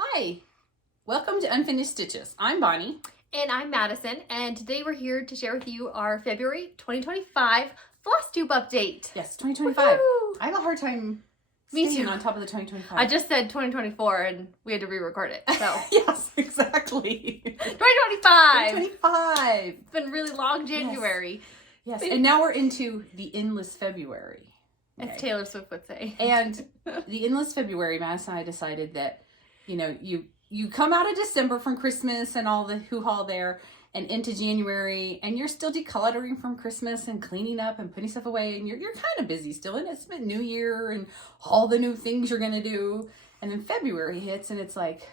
Hi, welcome to Unfinished Stitches. I'm Bonnie. And I'm Madison, and today we're here to share with you our February 2025 Flosstube update. Yes, 2025. Woo-hoo! I have a hard time staying on top of the 2025. I just said 2024 and we had to re-record it, so. Yes, exactly. 2025! 2025! It's been really long January. Yes, and now we're into the endless February. Okay. As Taylor Swift would say. And the endless February, Madison and I decided that, you know, you come out of December from Christmas and all the hoo-ha there and into January, and you're still decluttering from Christmas and cleaning up and putting stuff away, and you're kind of busy still, and it's been New Year and all the new things you're going to do. And then February hits and it's like,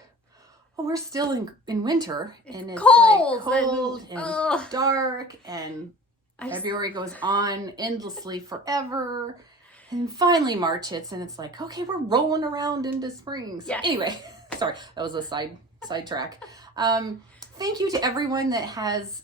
oh, we're still in winter, and it's cold, like cold and dark, and February goes on endlessly forever. And finally March hits and it's like, okay, we're rolling around into spring. So anyway, sorry, that was a sidetrack. Thank you to everyone that has,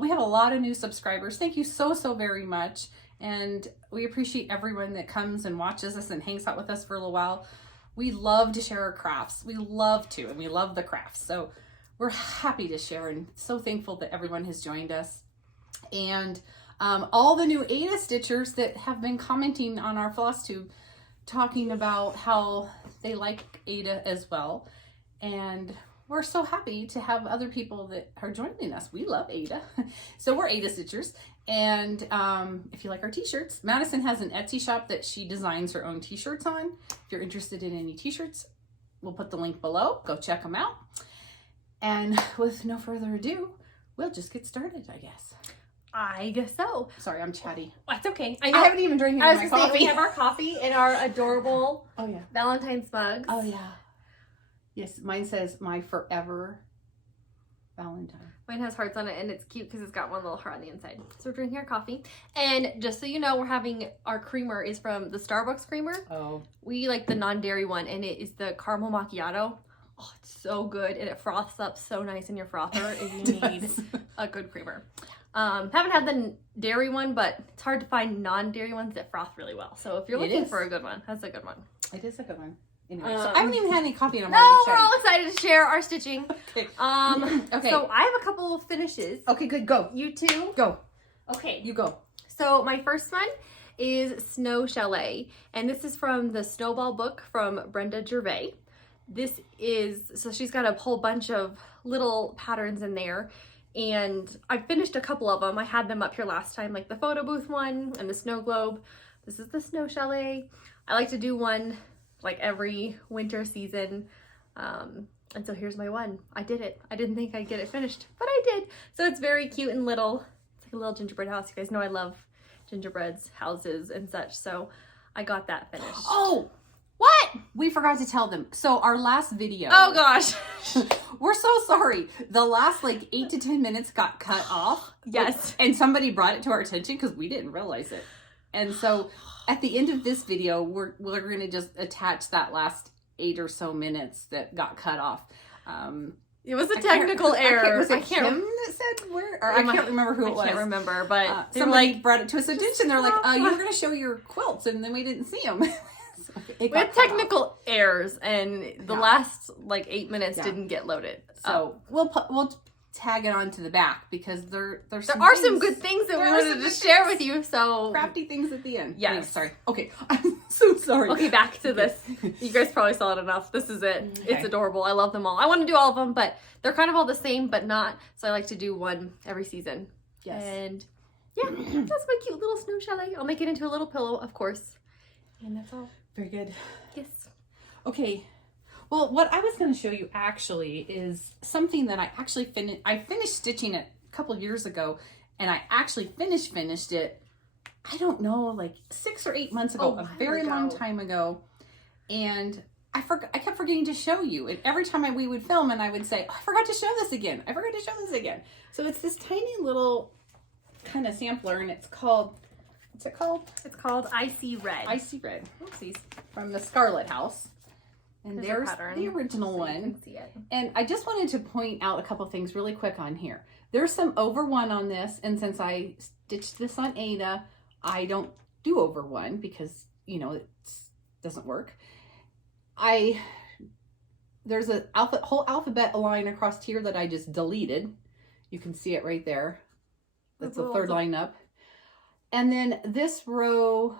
we have a lot of new subscribers. Thank you so very much. And we appreciate everyone that comes and watches us and hangs out with us for a little while. We love to share our crafts. We love to, and we love the crafts. So we're happy to share and so thankful that everyone has joined us. And all the new Ada Stitchers that have been commenting on our Flosstube, talking about how they like Ada as well. And we're so happy to have other people that are joining us. We love Ada. So we're Ada Stitchers. And if you like our t-shirts, Madison has an Etsy shop that she designs her own t-shirts on. If you're interested in any t-shirts, we'll put the link below. Go check them out. And with no further ado, we'll just get started, I guess. I guess so. Sorry, I'm chatty. That's okay. I haven't even drank any of my coffee. We have our coffee in our adorable Valentine's mugs. Oh, yeah. Yes, mine says, my forever Valentine. Mine has hearts on it, and it's cute because it's got one little heart on the inside. So we're drinking our coffee. And just so you know, we're having our creamer is from the Starbucks creamer. Oh. We like the non-dairy one, and it is the caramel macchiato. Oh, it's so good, and it froths up so nice in your frother if you need a good creamer. Haven't had the dairy one, but it's hard to find non-dairy ones that froth really well. So if you're looking for a good one, that's a good one. It is a good one. Anyway, so I haven't even had any coffee, and I'm No, we're all excited to share our stitching. Okay. Okay. So I have a couple of finishes. Okay, good. Go. You too? Go. Okay. You go. So my first one is Snow Chalet, and this is from the Snowball book from Brenda Gervais. This is, so she's got a whole bunch of little patterns in there. And I finished a couple of them. I had them up here last time, like the photo booth one and the snow globe. This is the Snow Chalet. I like to do one like every winter season. And so here's my one. I did it. I didn't think I'd get it finished, but I did. So it's very cute and little. It's like a little gingerbread house. You guys know I love gingerbreads, houses, and such. So I got that finished. Oh! What? We forgot to tell them. So our last video. Oh gosh. We're so sorry. The last like 8 to 10 minutes got cut off. Yes. And somebody brought it to our attention because we didn't realize it. And so at the end of this video, we're going to just attach that last 8 or so minutes that got cut off. It was a technical error. Was it Kim that said where? Or I can't remember who it was. I can't remember, but somebody brought it to us attention. They're like, you were going to show your quilts, and then we didn't see them. We had technical errors, and the last like 8 minutes didn't get loaded. So we'll tag it on to the back because there are some good things that we wanted to share with you. So crafty things at the end. Yes. Anyway, sorry. Okay, I'm so sorry. Okay, back to this. You guys probably saw it enough. This is it. Okay. It's adorable. I love them all. I want to do all of them, but they're kind of all the same, but not. So I like to do one every season. Yes. And yeah, that's my cute little snow chalet. I'll make it into a little pillow, of course. And that's all. Very good. Yes. Okay. Well, what I was going to show you actually is something that I actually finished. I finished stitching it a couple years ago, and I actually finished it, I don't know, like 6 or 8 months ago, a very long time ago. And I kept forgetting to show you. And every time we would film and I would say, oh, I forgot to show this again. I forgot to show this again. So it's this tiny little kind of sampler, and it's called, what's it called? It's called Icy Red. Icy Red. Oopsies. From the Scarlet House. And there's the original one. And I just wanted to point out a couple things really quick on here. There's some over one on this, and since I stitched this on Ada, I don't do over one because, you know, it doesn't work. I there's a whole alphabet line across here that I just deleted. You can see it right there. That's the third line up. And then this row,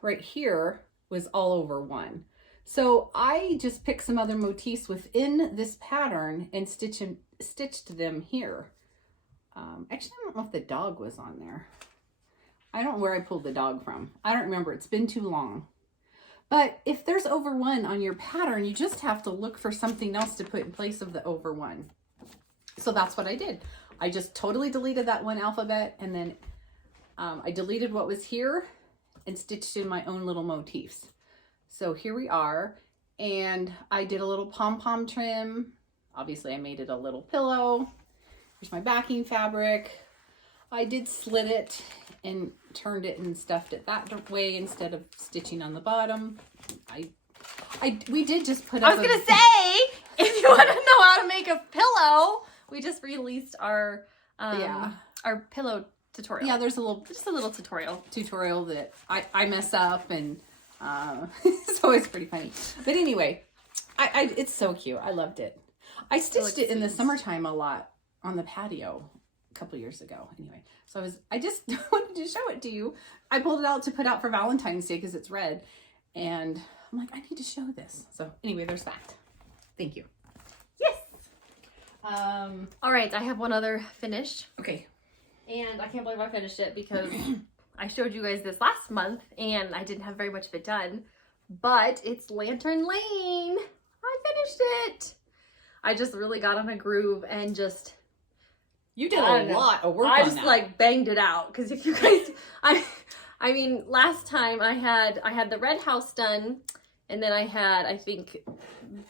right here was all over one. So I just picked some other motifs within this pattern and stitched them here. Actually, I don't know if the dog was on there. I don't know where I pulled the dog from. I don't remember. It's been too long. But if there's over one on your pattern, you just have to look for something else to put in place of the over one. So that's what I did. I just totally deleted that one alphabet, and then I deleted what was here and stitched in my own little motifs. So here we are, and I did a little pom-pom trim. Obviously I made it a little pillow. Here's my backing fabric. I did slit it and turned it and stuffed it that way instead of stitching on the bottom. We did just put up I was gonna say, if you want to know how to make a pillow, we just released our pillow tutorial. Yeah, there's just a little tutorial that I mess up, and it's always pretty funny. But anyway, it's so cute. I loved it. I stitched it in the summertime a lot on the patio a couple years ago. Anyway, so I just wanted to show it to you. I pulled it out to put out for Valentine's Day because it's red, and I'm like, I need to show this. So anyway, there's that. Thank you. Yes. All right, I have one other finished. Okay. And I can't believe I finished it because I showed you guys this last month and I didn't have very much of it done. But it's Lantern Lane. I finished it. I just really got on a groove and just... You did a lot of work on that. I just like banged it out because if you guys... I mean, last time I had the red house done, and then I had, I think,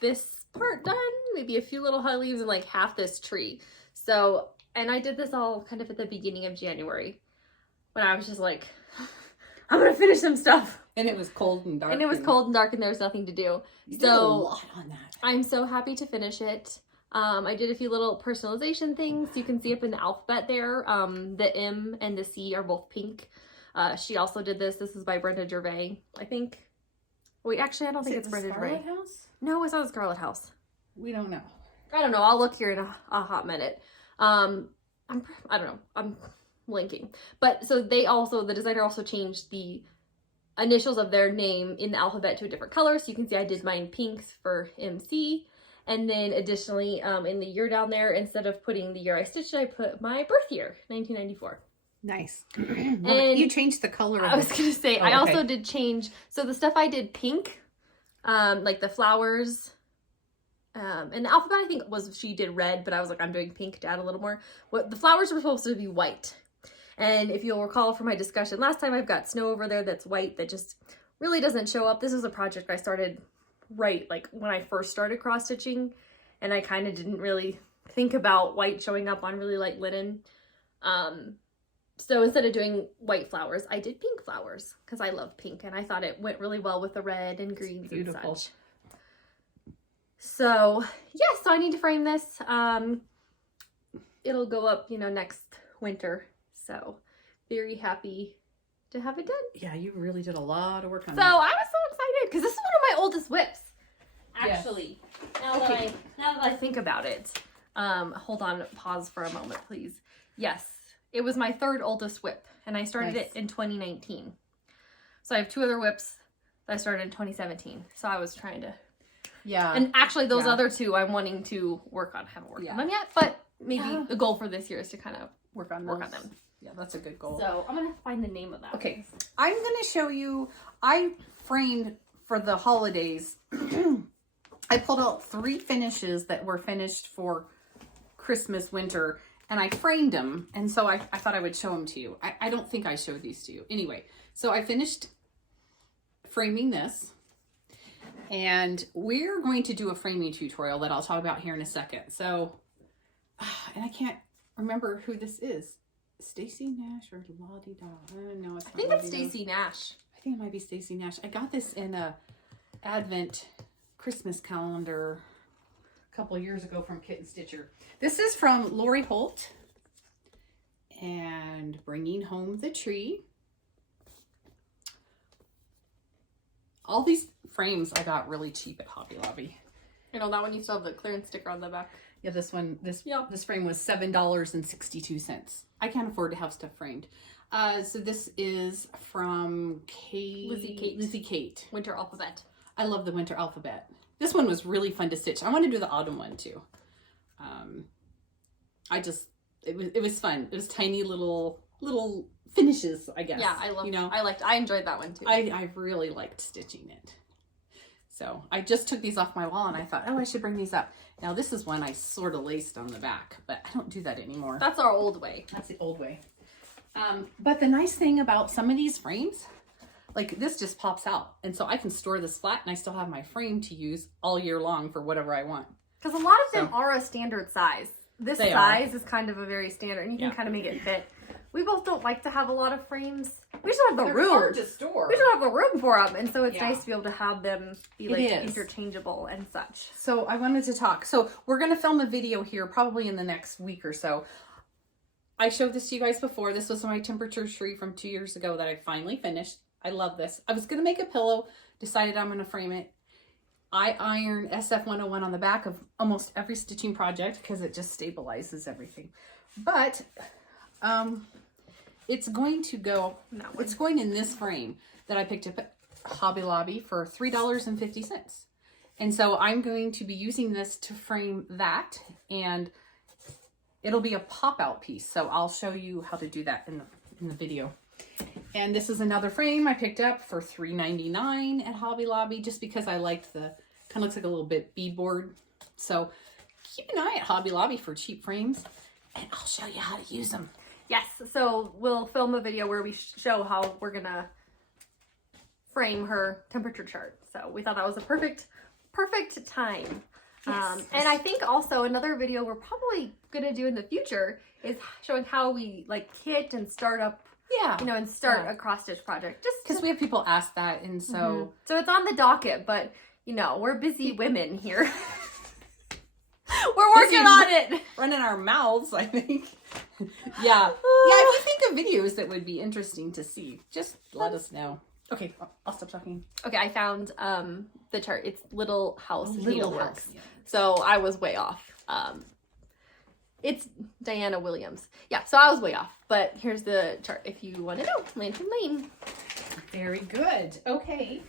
this part done, maybe a few little high leaves and like half this tree. So, and I did this all kind of at the beginning of January when I was just like, I'm gonna finish some stuff. And it was cold and dark. And it was cold and dark and there was nothing to do. You did a lot on that. I'm so happy to finish it. I did a few little personalization things. You can see up in the alphabet there, the M and the C are both pink. She also did this. This is by Brenda Gervais, I think. Wait, actually, I don't think it's Brenda Gervais. House? No, it's not the Scarlet House. We don't know. I don't know. I'll look here in a hot minute. I don't know. I'm linking. But so the designer also changed the initials of their name in the alphabet to a different color. So you can see I did mine pinks for MC. And then additionally, in the year down there, instead of putting the year I stitched, I put my birth year, 1994. Nice. And you changed the color of I was going to say, Oh, I okay. also did change. So the stuff I did pink, like the flowers, and the alphabet I think she did red, but I was like, I'm doing pink to add a little more. The flowers were supposed to be white. And if you'll recall from my discussion last time, I've got snow over there that's white that just really doesn't show up. This is a project I started right like when I first started cross stitching, and I kind of didn't really think about white showing up on really light linen. So instead of doing white flowers, I did pink flowers because I love pink and I thought it went really well with the red and greens and such. So yeah, so I need to frame this. It'll go up, next winter. So very happy to have it done. Yeah, you really did a lot of work on So that. I was so excited because this is one of my oldest WIPs. Actually, Yes. now that I think about it. Hold on, pause for a moment, please. Yes. It was my third oldest WIP, and I started it in 2019. So I have two other WIPs that I started in 2017. So I was trying to... Yeah. And actually, those other two I'm wanting to work on. I haven't worked on them yet, but maybe the goal for this year is to kind of work on them. Yeah, that's a good goal. So I'm going to find the name of that. Okay. I'm going to show you, I framed for the holidays. I pulled out 3 finishes that were finished for Christmas, winter, and I framed them, and so I thought I would show them to you. I don't think I showed these to you. Anyway, so I finished framing this, and we're going to do a framing tutorial that I'll talk about here in a second. So, and I can't remember who this is. Stacy Nash or Lottie Da? No, it's not. I think it's Stacy Nash. I think it might be Stacy Nash. I got this in a Advent Christmas calendar a couple of years ago from Kit and Stitcher. This is from Lori Holt and Bringing Home the Tree. All these frames I got really cheap at Hobby Lobby. You know, that one you still have the clearance sticker on the back. Yeah, this frame was $7.62. I can't afford to have stuff framed. So this is from Lizzie Kate. Winter Alphabet. I love the Winter Alphabet. This one was really fun to stitch. I want to do the autumn one too. It was fun. It was tiny little finishes, I guess. Yeah, I enjoyed that one too. I really liked stitching it. So I just took these off my wall and I thought, oh, I should bring these up. Now this is one I sort of laced on the back, but I don't do that anymore. That's our old way. That's the old way. But the nice thing about some of these frames, like this just pops out. And so I can store this flat and I still have my frame to use all year long for whatever I want. Because a lot of them are a standard size. This size is kind of a very standard, and you can kind of make it fit. We both don't like to have a lot of frames. We just don't have the room. They're hard to store. We don't have the room for them, and so it's nice to be able to have them be like interchangeable and such. So I wanted to talk. So we're going to film a video here probably in the next week or so. I showed this to you guys before. This was my temperature tree from 2 years ago that I finally finished. I love this. I was going to make a pillow, decided I'm going to frame it. I iron SF101 on the back of almost every stitching project because it just stabilizes everything. But it's going to go, it's going in this frame that I picked up at Hobby Lobby for $3.50. And so I'm going to be using this to frame that, and it'll be a pop-out piece. So I'll show you how to do that in the video. And this is another frame I picked up for $3.99 at Hobby Lobby just because I liked the, kind of looks like a little bit beadboard. So keep an eye at Hobby Lobby for cheap frames and I'll show you how to use them. Yes, so we'll film a video where we show how we're gonna frame her temperature chart. So we thought that was a perfect time. Yes. And I think also another video we're probably gonna do in the future is showing how we like kit and start up, and start a cross stitch project. Just because we have people ask that, and so so it's on the docket, but we're busy women here. We're working on it, running our mouths, I think. Yeah, if you think of videos that would be interesting to see, just let us know. Okay, I'll stop talking. Okay, I found the chart. It's Little House Needlework. Yeah. So I was way off. It's Diana Williams. Yeah, so I was way off. But here's the chart if you want to know. Lantern Lane. Very good. Okay.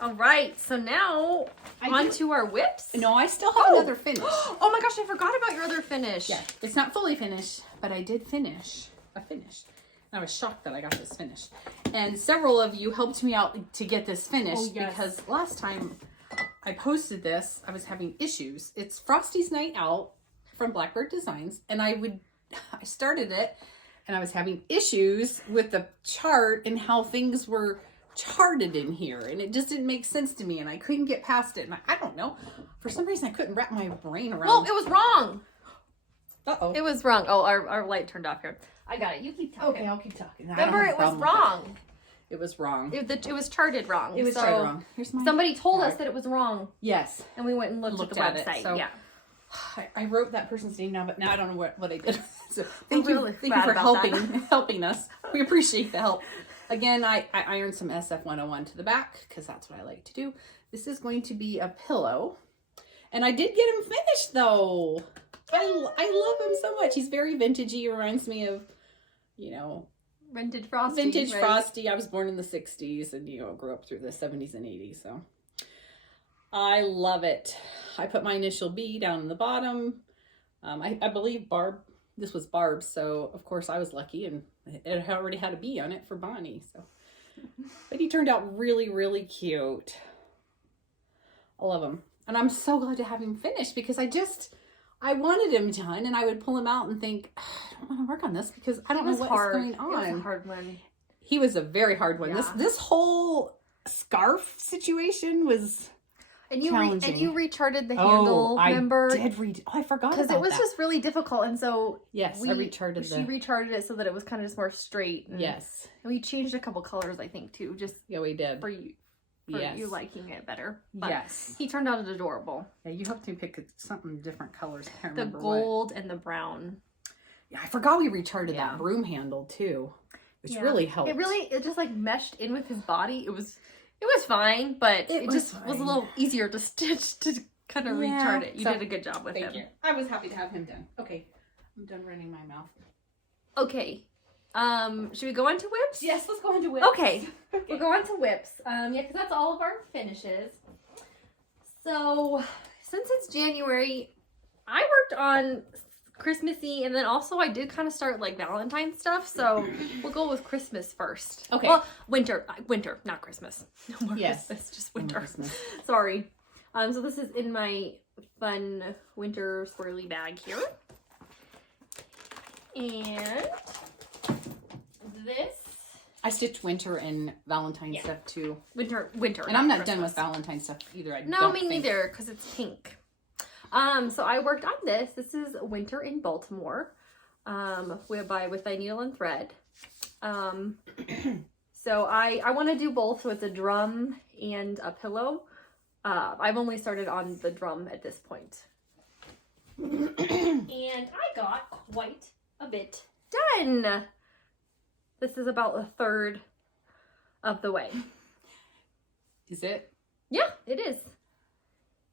All right, so now on to our WIPS. No, I still have another finish. Oh my gosh, I forgot about your other finish. Yeah, it's not fully finished, but I did finish a finish. I was shocked that I got this finished. And several of you helped me out to get this finished because last time I posted this, I was having issues. It's Frosty's Night Out from Blackbird Designs, and I started it and I was having issues with the chart and how things were charted in here, and it just didn't make sense to me, and I couldn't get past it, and I don't know, for some reason I couldn't wrap my brain around. Well, it was wrong. Uh-oh. It was wrong. Oh, our light turned off here. I got it. You keep talking. Okay, I'll keep talking. Remember, it was wrong. It was wrong. It was charted wrong. It was charted wrong. Here's my somebody told us that it was wrong. Yes. And we went and looked at the website. So yeah. I wrote that person's name now, but now I don't know what I did. So thank you for helping us. We appreciate the help. Again, I ironed some SF101 to the back because that's what I like to do. This is going to be a pillow. And I did get him finished though. I love him so much. He's very vintagey. He reminds me of, Vintage Frosty. Vintage Frosty. I was born in the 60s and, grew up through the 70s and 80s. So I love it. I put my initial B down in the bottom. I believe this was Barb's, so of course I was lucky and it already had a B on it for Bonnie. So, but he turned out really, really cute. I love him. And I'm so glad to have him finished because I wanted him done, and I would pull him out and think, I don't want to work on this because I don't know what's going on. It was a hard one. He was a very hard one. Yeah. This whole scarf situation was challenging. And you recharted the handle, remember? I forgot about that. Because it was just really difficult, and so I recharted she recharted it so that it was kind of just more straight. And, and we changed a couple colors, I think, too. Just we did. For you liking it better. But yes. He turned out adorable. Yeah, you helped me pick something different colors. I can't remember the gold and the brown. Yeah, I forgot we recharted that broom handle too, which really helped. It just like meshed in with his body. It was fine, but it just was a little easier to stitch to kind of rechart it. You did a good job with him. Thank you. I was happy to have him done. Okay, I'm done running my mouth. Okay. Should we go on to WIPS? Yes, let's go on to WIPS. Okay. We'll go on to WIPS. Yeah, because that's all of our finishes. So, since it's January, I worked on Christmassy, and then also I did kind of start like Valentine stuff, so we'll go with Christmas first. Okay. Well, winter, not Christmas. No more Yes. Christmas, just winter. Christmas. Sorry. So this is in my fun winter swirly bag here. And this. I stitched winter and Valentine stuff too. Winter. And I'm not done with Valentine stuff either. No, me neither, because it's pink. So I worked on this. This is Winter in Baltimore. With I Needle and Thread. So I want to do both with a drum and a pillow. I've only started on the drum at this point. And I got quite a bit done. This is about a third of the way. Is it? Yeah, it is.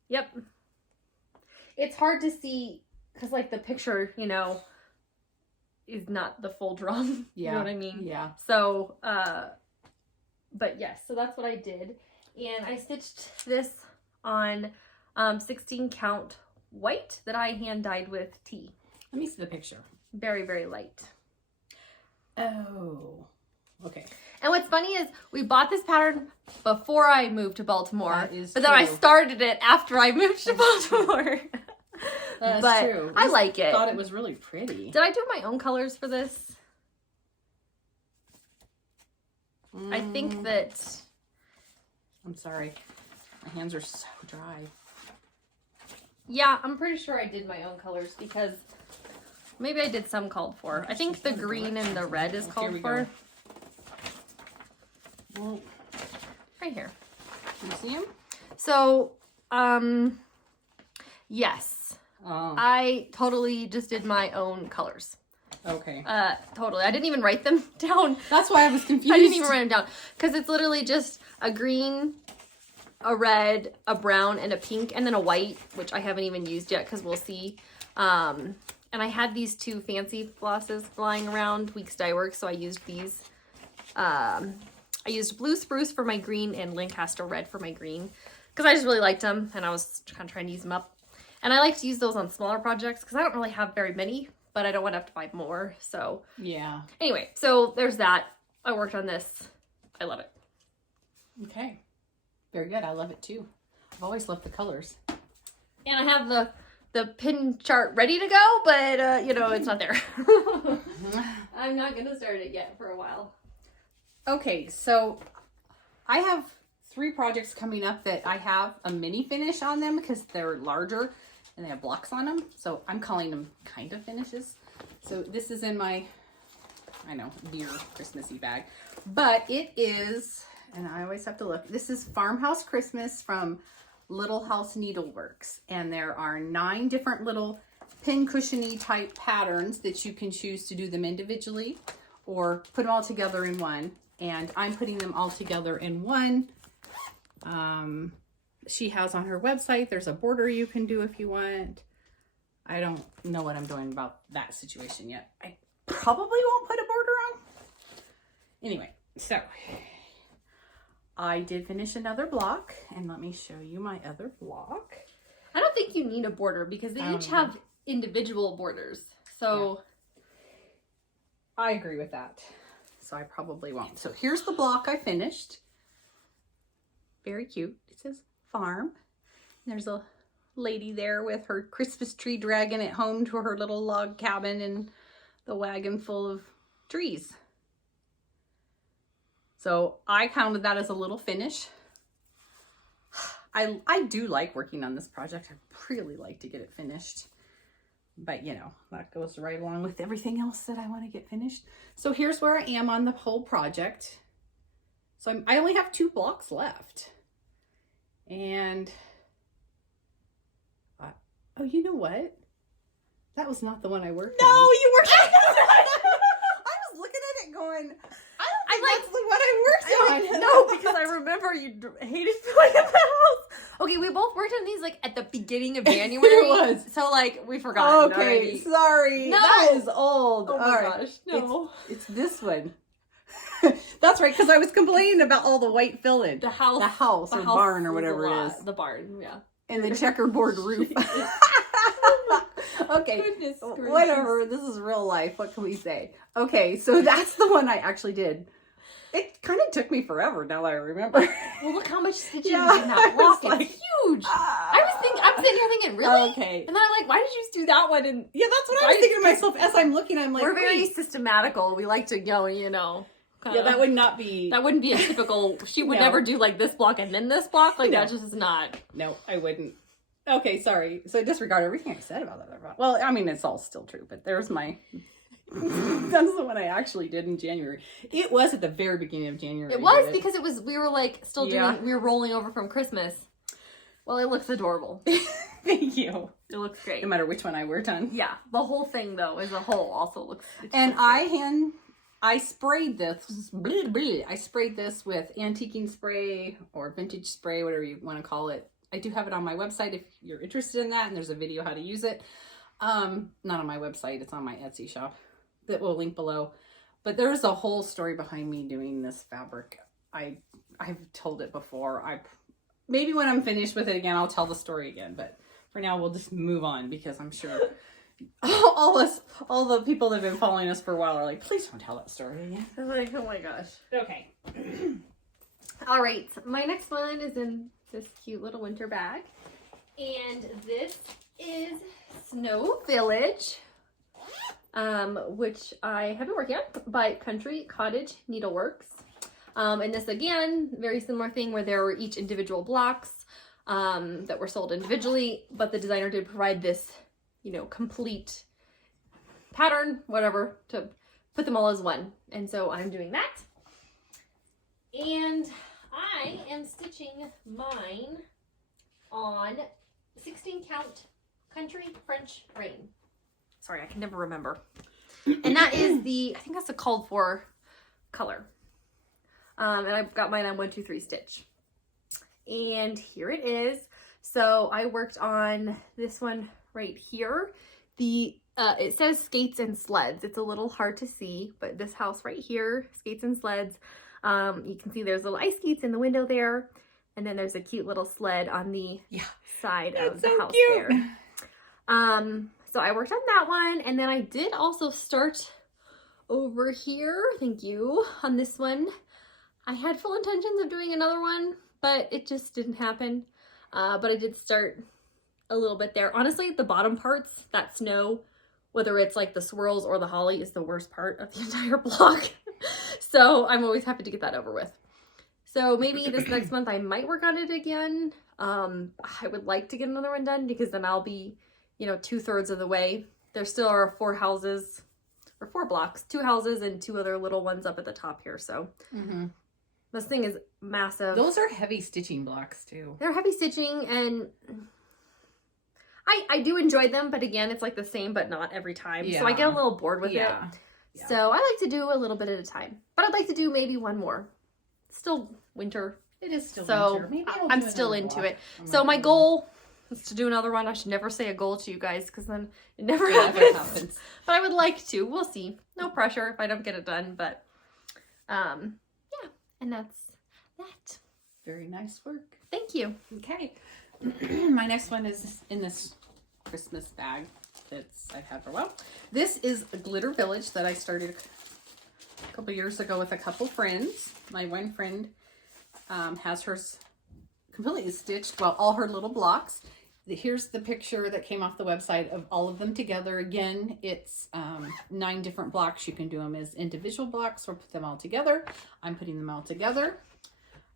Yep. It's hard to see because like the picture, you know, is not the full drum. Yeah. You know what I mean? Yeah. So, but yes, so that's what I did. And I stitched this on 16 count white that I hand dyed with tea. Let me see the picture. Very, very light. Oh, okay. And what's funny is we bought this pattern before I moved to Baltimore. That is but then I true. started it after I moved to Baltimore. That's but true. I like it. I thought it was really pretty. Did I do my own colors for this? I think that... I'm sorry. My hands are so dry. Yeah, I'm pretty sure I did my own colors because maybe I did some called for. I think the green and the red is called for. Well, right here. Can you see them? So, yes. Oh. I totally just did my own colors. Okay. Totally. I didn't even write them down. That's why I was confused. I didn't even write them down because it's literally just a green, a red, a brown, and a pink, and then a white, which I haven't even used yet because we'll see. And I had these two fancy flosses flying around, Weeks Dye Works, so I used these. I used Blue Spruce for my green and Lancaster Red for my green because I just really liked them, and I was kind of trying to use them up. And I like to use those on smaller projects because I don't really have very many, but I don't want to have to buy more. So yeah. Anyway, so there's that. I worked on this. I love it. Okay. Very good. I love it too. I've always loved the colors. And I have the pin chart ready to go, but you know, it's not there. I'm not going to start it yet for a while. Okay, so I have 3 projects coming up that I have a mini finish on them because they're larger and they have blocks on them. So I'm calling them kind of finishes. So this is in my, I know, dear Christmassy bag. But it is, and I always have to look, this is Farmhouse Christmas from Little House Needleworks. And there are 9 different little pin cushiony type patterns that you can choose to do them individually or put them all together in one. And I'm putting them all together in one. She has on her website, there's a border you can do if you want. I don't know what I'm doing about that situation yet. I probably won't put a border on. Anyway, so I did finish another block, and let me show you my other block. I don't think you need a border because they each have individual borders. So yeah. I agree with that. So I probably won't. So here's the block I finished. Very cute. It says farm. There's a lady there with her Christmas tree dragging it home to her little log cabin and the wagon full of trees. So I counted that as a little finish. I do like working on this project. I really like to get it finished. But, you know, that goes right along with everything else that I want to get finished. So here's where I am on the whole project. So I only have 2 blocks left. And, oh, you know what? That was not the one I worked on. No, you worked on I was looking at it going, I don't think that's the one I worked on. No, because I remember you hated filling in the house. Okay, we both worked on these these like at the beginning of January. It was. So like we forgot. Okay, already. Sorry. No. That is old. Oh my gosh. No. It's this one. That's right, because I was complaining about all the white filling. The house or barn or whatever it is. The barn, yeah. And the checkerboard roof. Okay, whatever. This is real life. What can we say? Okay, so that's the one I actually did. It kind of took me forever, now that I remember. Well, look how much stitching is in that block. It's like, huge. I'm sitting here thinking, really? Okay. And then I'm like, why did you just do that one? And yeah, that's what I was thinking to myself as I'm looking. I'm like, we're very systematical. We like to go, you know. Yeah, that would not be. That wouldn't be a typical. She would never do like this block and then this block. Like that just is not. No, I wouldn't. Okay, sorry. So disregard everything I said about that. Well, I mean, it's all still true, but there's my. That's the one I actually did in January. It was at the very beginning of January. It was because it was. We were like still doing. We were rolling over from Christmas. Well, it looks adorable. Thank you. It looks great. No matter which one I worked on. Yeah, the whole thing though as a whole also looks. And I sprayed this. I sprayed this with antiquing spray or vintage spray, whatever you want to call it. I do have it on my website if you're interested in that, and there's a video how to use it. Not on my website, it's on my Etsy shop that we'll link below. But there's a whole story behind me doing this fabric. I've told it before. Maybe when I'm finished with it again, I'll tell the story again. But for now, we'll just move on because I'm sure all the people that have been following us for a while are like, please don't tell that story again. I'm like, oh my gosh. Okay. All right. My next one is in this cute little winter bag. And this is Snow Village, which I have been working on by Country Cottage Needleworks. And this, again, very similar thing where there were each individual blocks that were sold individually, but the designer did provide this, you know, complete pattern, whatever, to put them all as one. And so I'm doing that. And I am stitching mine on 16 count Country French Rain. Sorry, I can never remember. And that is I think that's the called for color. And I've got mine on 1, 2, 3 stitch. And here it is. So I worked on this one right here. It says skates and sleds. It's a little hard to see, but this house right here, skates and sleds. You can see there's little ice skates in the window there. And then there's a cute little sled on the side of the house there. So I worked on that one. And then I did also start over here, thank you, on this one. I had full intentions of doing another one, but it just didn't happen. But I did start a little bit there. Honestly, the bottom parts, that snow, whether it's like the swirls or the holly, is the worst part of the entire block. So I'm always happy to get that over with. So maybe this next month I might work on it again. I would like to get another one done because then I'll be, you know, 2/3 of the way. There still are 4 houses, or 4 blocks, 2 houses and 2 other little ones up at the top here. So this thing is massive. Those are heavy stitching blocks too. They're heavy stitching, and I do enjoy them, but again, it's like the same, but not every time. Yeah. So I get a little bored with it. Yeah. So I like to do a little bit at a time, but I'd like to do maybe one more. It's still winter. It is still winter. Maybe I'm still into it. So my goal is to do another one. I should never say a goal to you guys because then it never happens. But I would like to. We'll see. No pressure if I don't get it done, but yeah. And that's that. Very nice work. Thank you. Okay. My next one is in this Christmas bag I've had for a while. This is a glitter village that I started a couple years ago with a couple friends. My one friend has hers completely stitched, well, all her little blocks. Here's the picture that came off the website of all of them together. Again, it's 9 different blocks. You can do them as individual blocks or put them all together. I'm putting them all together.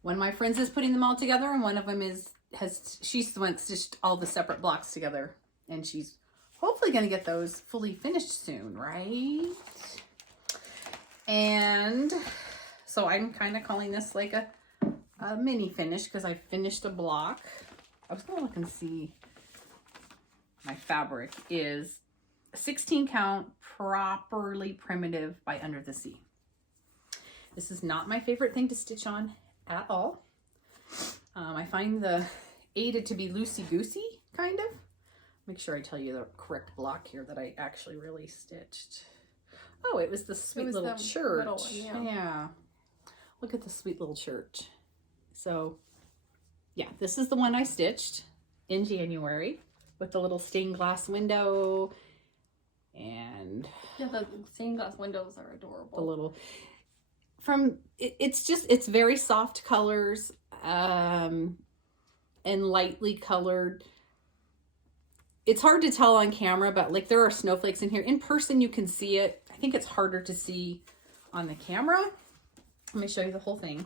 One of my friends is putting them all together, and one of them she's the one that stitched all the separate blocks together, and she's hopefully going to get those fully finished soon, right? And so I'm kind of calling this like a mini finish because I finished a block. I was going to look and see. My fabric is 16 count properly primitive by Under the Sea. This is not my favorite thing to stitch on at all. I find aided to be loosey-goosey, kind of. Make sure I tell you the correct block here that I actually really stitched. Oh, it was the sweet little church. One, yeah. Look at the sweet little church. So, yeah, this is the one I stitched in January with the little stained glass window. And yeah, the stained glass windows are adorable. The little it's very soft colors and lightly colored. It's hard to tell on camera, but like there are snowflakes in here. In person you can see it. I think it's harder to see on the camera. Let me show you the whole thing.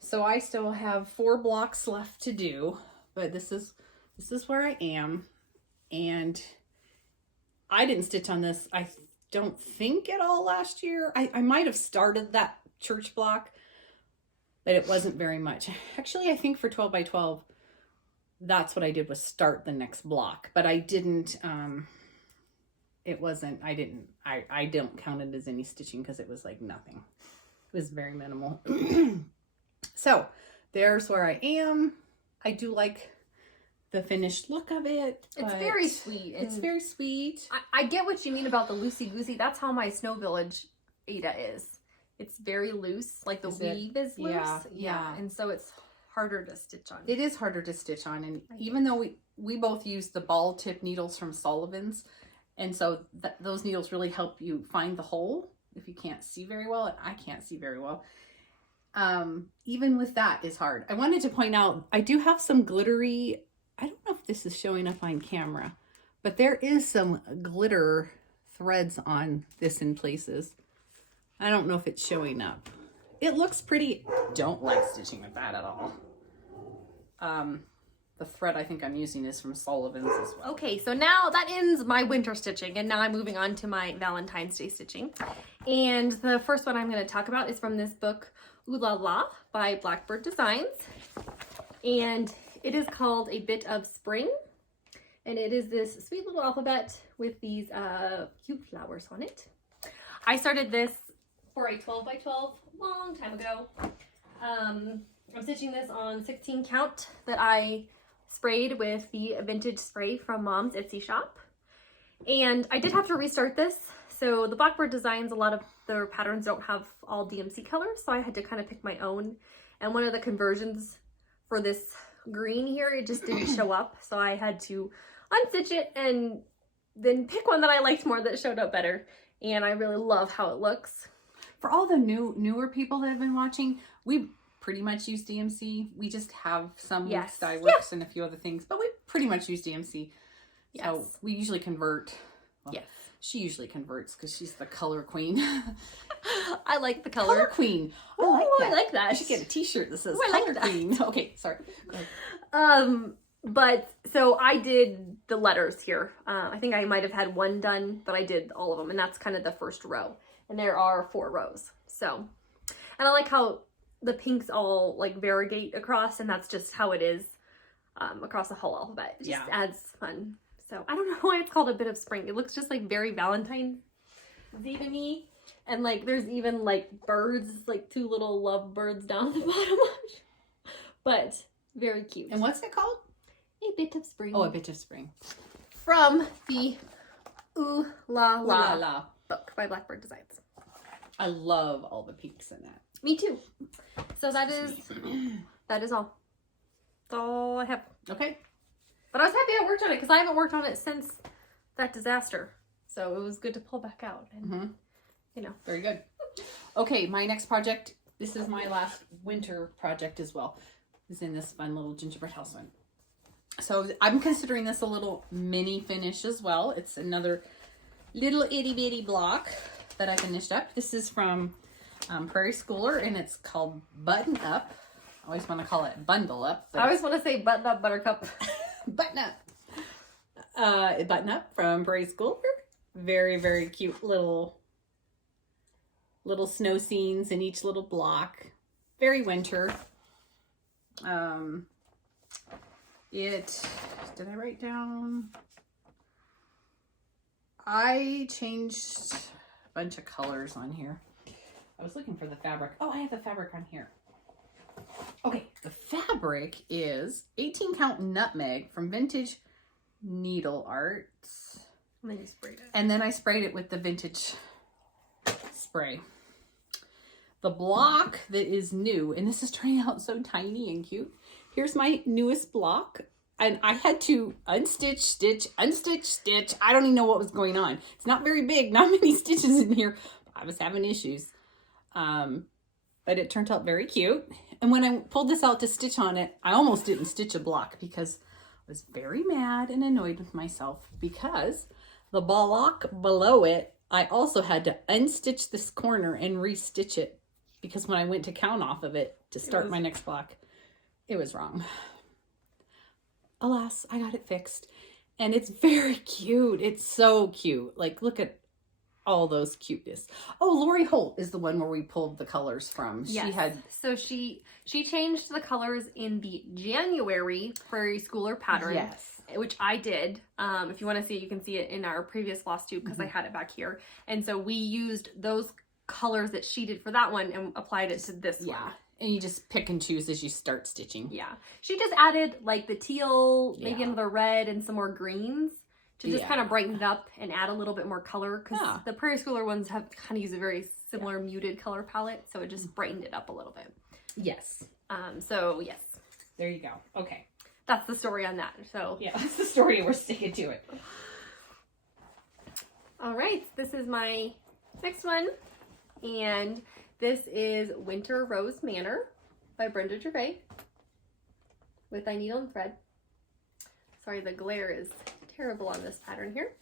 So I still have 4 blocks left to do, but this is where I am. And I didn't stitch on this, I don't think, at all last year. I might have started that church block, but it wasn't very much. Actually, I think for 12 by 12, that's what I did, was start the next block. But I didn't, I don't count it as any stitching because it was like nothing. It was very minimal. So there's where I am. I do like the finished look of it. It's very sweet. It's very sweet. I get what you mean about the loosey-goosey. That's how my Snow Village Ada is. It's very loose, like the weave is loose. Yeah. And so it's harder to stitch on. It is harder to stitch on. And even though we both use the ball tip needles from Sullivan's, and so those needles really help you find the hole if you can't see very well. And I can't see very well. Even with that is hard. I wanted to point out, I do have some glittery, I don't know if this is showing up on camera, but there is some glitter threads on this in places. I don't know if it's showing up. It looks pretty. Don't like stitching with that at all. The thread I think I'm using is from Sullivan's as well. Okay, so now that ends my winter stitching, and now I'm moving on to my Valentine's Day stitching. And the first one I'm going to talk about is from this book, Ooh La La by Blackbird Designs. And it is called A Bit of Spring. And it is this sweet little alphabet with these cute flowers on it. I started this for a 12 by 12 long time ago. I'm stitching this on 16 count that I sprayed with the vintage spray from Mom's Etsy shop. And I did have to restart this. So the Blackbird Designs, a lot of their patterns don't have all DMC colors, so I had to kind of pick my own. And one of the conversions for this green here, it just didn't show up, so I had to unstitch it and then pick one that I liked more that showed up better. And I really love how it looks. For all the newer people that have been watching, we pretty much use DMC. We just have some Dye Works and a few other things, but we pretty much use DMC. Yes. So we usually convert. Well, yes. She usually converts because she's the color queen. I like the color queen. I like that. I should get a t-shirt that says I color like queen. Okay, sorry. Go ahead. But so I did the letters here. I think I might have had one done, but I did all of them, and that's kind of the first row. And there are 4 rows. So, and I like how the pinks all like variegate across, and that's just how it is across the whole alphabet. It just adds fun. So I don't know why it's called A Bit of Spring. It looks just like very Valentine to me. And like there's even like birds, like 2 little love birds down the bottom. But very cute. And what's it called? A Bit of Spring. Oh, A Bit of Spring. From the Ooh La La book by Blackbird Designs. I love all the pinks in that. Me too. So that is all. That's all I have. Okay. But I was happy I worked on it because I haven't worked on it since that disaster. So it was good to pull back out and, you know. Very good. Okay, my next project, this is my last winter project as well, is in this fun little gingerbread house one. So I'm considering this a little mini finish as well. It's another little itty bitty block that I finished up. This is from Prairie Schooler, and it's called Button Up. I always want to call it Bundle Up. I always want to say Button Up Buttercup. Button Up. Button Up from Prairie Schooler. Very, very cute little snow scenes in each little block. Very winter. Did I write down? I changed a bunch of colors on here. I was looking for the fabric. Oh, I have the fabric on here. Okay, the fabric is 18 count nutmeg from Vintage Needle Arts. And then you sprayed it. And then I sprayed it with the vintage spray. The block that is new, and this is turning out so tiny and cute. Here's my newest block. And I had to unstitch, stitch, unstitch, stitch. I don't even know what was going on. It's not very big, not many stitches in here. I was having issues. But it turned out very cute. And when I pulled this out to stitch on it, I almost didn't stitch a block because I was very mad and annoyed with myself because the block below it, I also had to unstitch this corner and restitch it because when I went to count off of it to start my next block, it was wrong. Alas, I got it fixed. And it's very cute. It's so cute. Like, look at all those cuteness. Oh, Lori Holt is the one where we pulled the colors from. Yes. So she changed the colors in the January Prairie Schooler pattern. Yes. Which I did. If you want to see it, you can see it in our previous Flosstube because I had it back here. And so we used those colors that she did for that one and applied it to this one. And you just pick and choose as you start stitching. Yeah. She just added like the teal, maybe another red and some more greens to just kind of brighten it up and add a little bit more color because the Prairie Schooler ones have kind of used a very similar muted color palette. So it just brightened it up a little bit. Yes. So yes. There you go. Okay. That's the story on that. So yeah, that's the story. We're sticking to it. All right. This is my next one. And this is Winter Rose Manor by Brenda Gervais with I Needle and Thread. Sorry, the glare is terrible on this pattern here.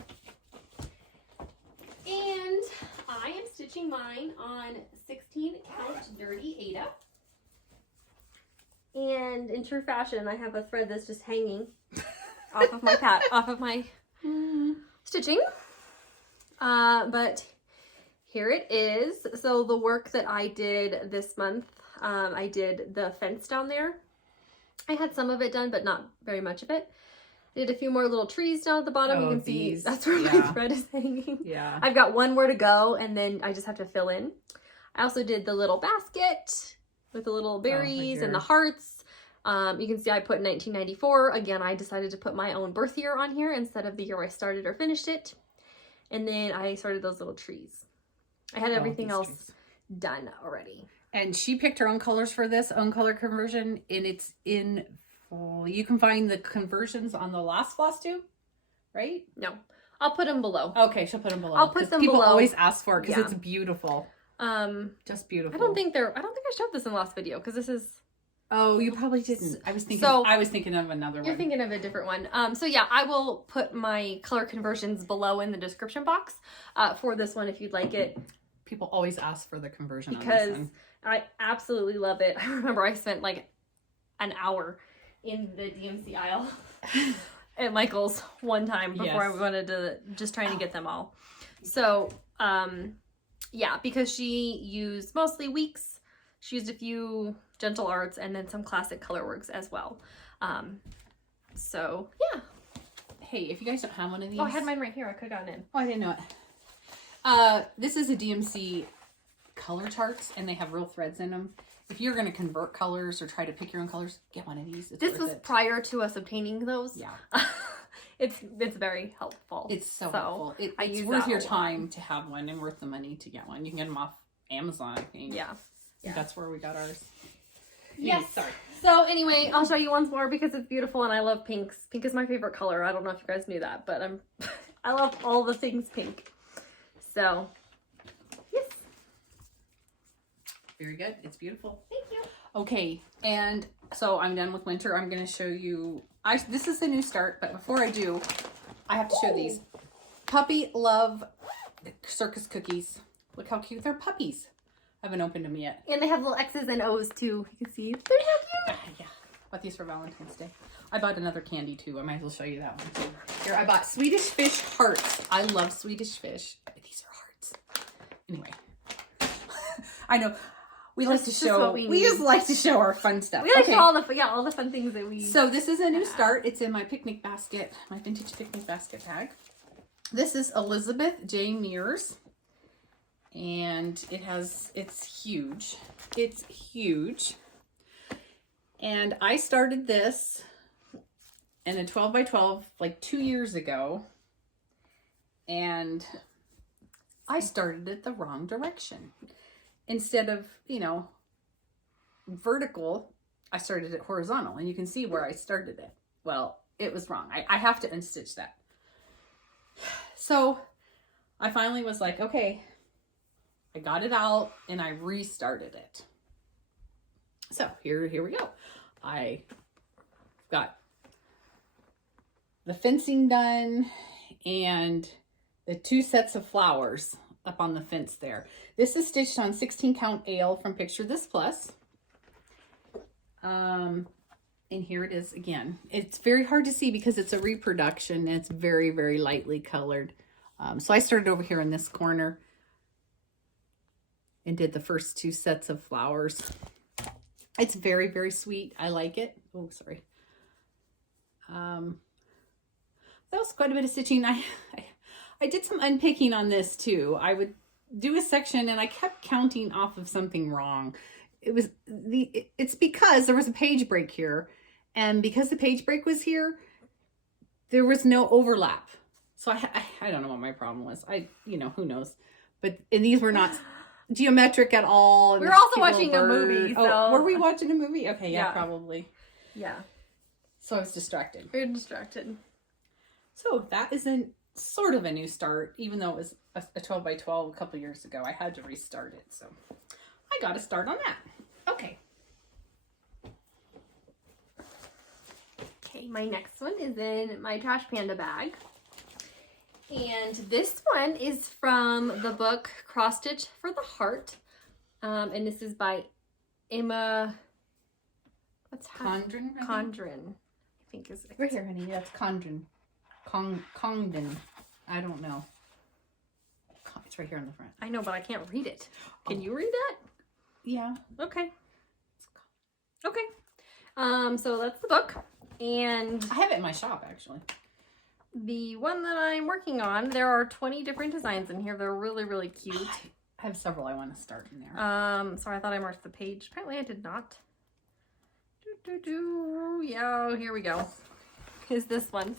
And I am stitching mine on 16 count Dirty Ada. And in true fashion, I have a thread that's just hanging off of my stitching. But here it is. So the work that I did this month, I did the fence down there. I had some of it done, but not very much of it. Did a few more little trees down at the bottom. You can see that's where my thread is hanging. Yeah. I've got one more to go, and then I just have to fill in. I also did the little basket with the little berries and the hearts. You can see I put 1994. Again, I decided to put my own birth year on here instead of the year I started or finished it. And then I started those little trees. I had everything else done already. And she picked her own colors for this, own color conversion, and it's in, you can find the conversions on the last Flosstube, right? No. I'll put them below. Okay, she'll put them below. I'll put them below. People always ask for it because it's beautiful. Just beautiful. I don't think I showed this in the last video because this is. Oh, you probably didn't. I was thinking of another one. You're thinking of a different one. So yeah, I will put my color conversions below in the description box for this one if you'd like it. People always ask for the conversion because on this one. I absolutely love it. I remember I spent like an hour in the DMC aisle at Michael's one time before I wanted to just trying to get them all. So yeah, because she used mostly Weeks. She used a few Gentle Arts and then some classic Colorworks as well. So yeah. Hey, if you guys don't have one of these. Oh, I had mine right here. I could have gotten in. Oh, I didn't know it. This is a DMC color charts and they have real threads in them. If you're going to convert colors or try to pick your own colors, get one of these. This was prior to us obtaining those. Yeah. It's very helpful. It's so helpful. It's worth your time to have one and worth the money to get one. You can get them off Amazon, I think. Yeah. That's where we got ours. Yes. Sorry. So anyway, I'll show you once more because it's beautiful and I love pinks. Pink is my favorite color. I don't know if you guys knew that, but I love all the things pink. So, yes. Very good. It's beautiful. Thank you. Okay, and so I'm done with winter. I'm going to show you, this is a new start, but before I do, I have to show these. Puppy Love Circus Cookies. Look how cute. They're puppies. I haven't opened them yet. And they have little X's and O's too. You can see. They're so cute. Yeah. Bought these for Valentine's Day. I bought another candy too. I might as well show you that one too. Here, I bought Swedish Fish Hearts. I love Swedish Fish. These are hearts. Anyway. I know. We like to show. We just like to show our fun stuff. We like to all the fun things that we. So this is a new start. It's in my picnic basket, my vintage picnic basket bag. This is Elizabeth J. Mears, and it's huge. It's huge. And I started this in a 12 by 12 like 2 years ago. And I started it the wrong direction. Instead of, vertical, I started it horizontal. And you can see where I started it. Well, it was wrong. I have to unstitch that. So I finally was like, okay, I got it out and I restarted it. So here we go. I got the fencing done and the 2 sets of flowers up on the fence there. This is stitched on 16 count ale from Picture This Plus. And here it is again. It's very hard to see because it's a reproduction and it's very, very lightly colored. So I started over here in this corner and did the first 2 sets of flowers. It's very, very sweet. I like it. Oh, sorry. That was quite a bit of stitching. I did some unpicking on this too. I would do a section and I kept counting off of something wrong. It's because there was a page break here, and because the page break was here, there was no overlap. So I don't know what my problem was. Who knows? And these were not geometric at all. We were also watching a movie. So. Oh, were we watching a movie? Okay, yeah, probably. Yeah. So I was distracted. Very distracted. So that is sort of a new start, even though it was a 12 by 12 a couple years ago. I had to restart it, so I got to start on that. Okay. Okay, my next one is in my Trash Panda bag. And this one is from the book Cross Stitch for the Heart. And this is by Emma... Condren? Condren, I think is it. Right here, honey. That's Condren. Congdon. I don't know. It's right here on the front. I know, but I can't read it. Can you read that? Yeah. Okay. Okay. So that's the book. And I have it in my shop, actually. The one that I'm working on, there are 20 different designs in here. They're really, really cute. I have several I want to start in there. Sorry, I thought I marked the page. Apparently I did not. Yeah, here we go. Is this one.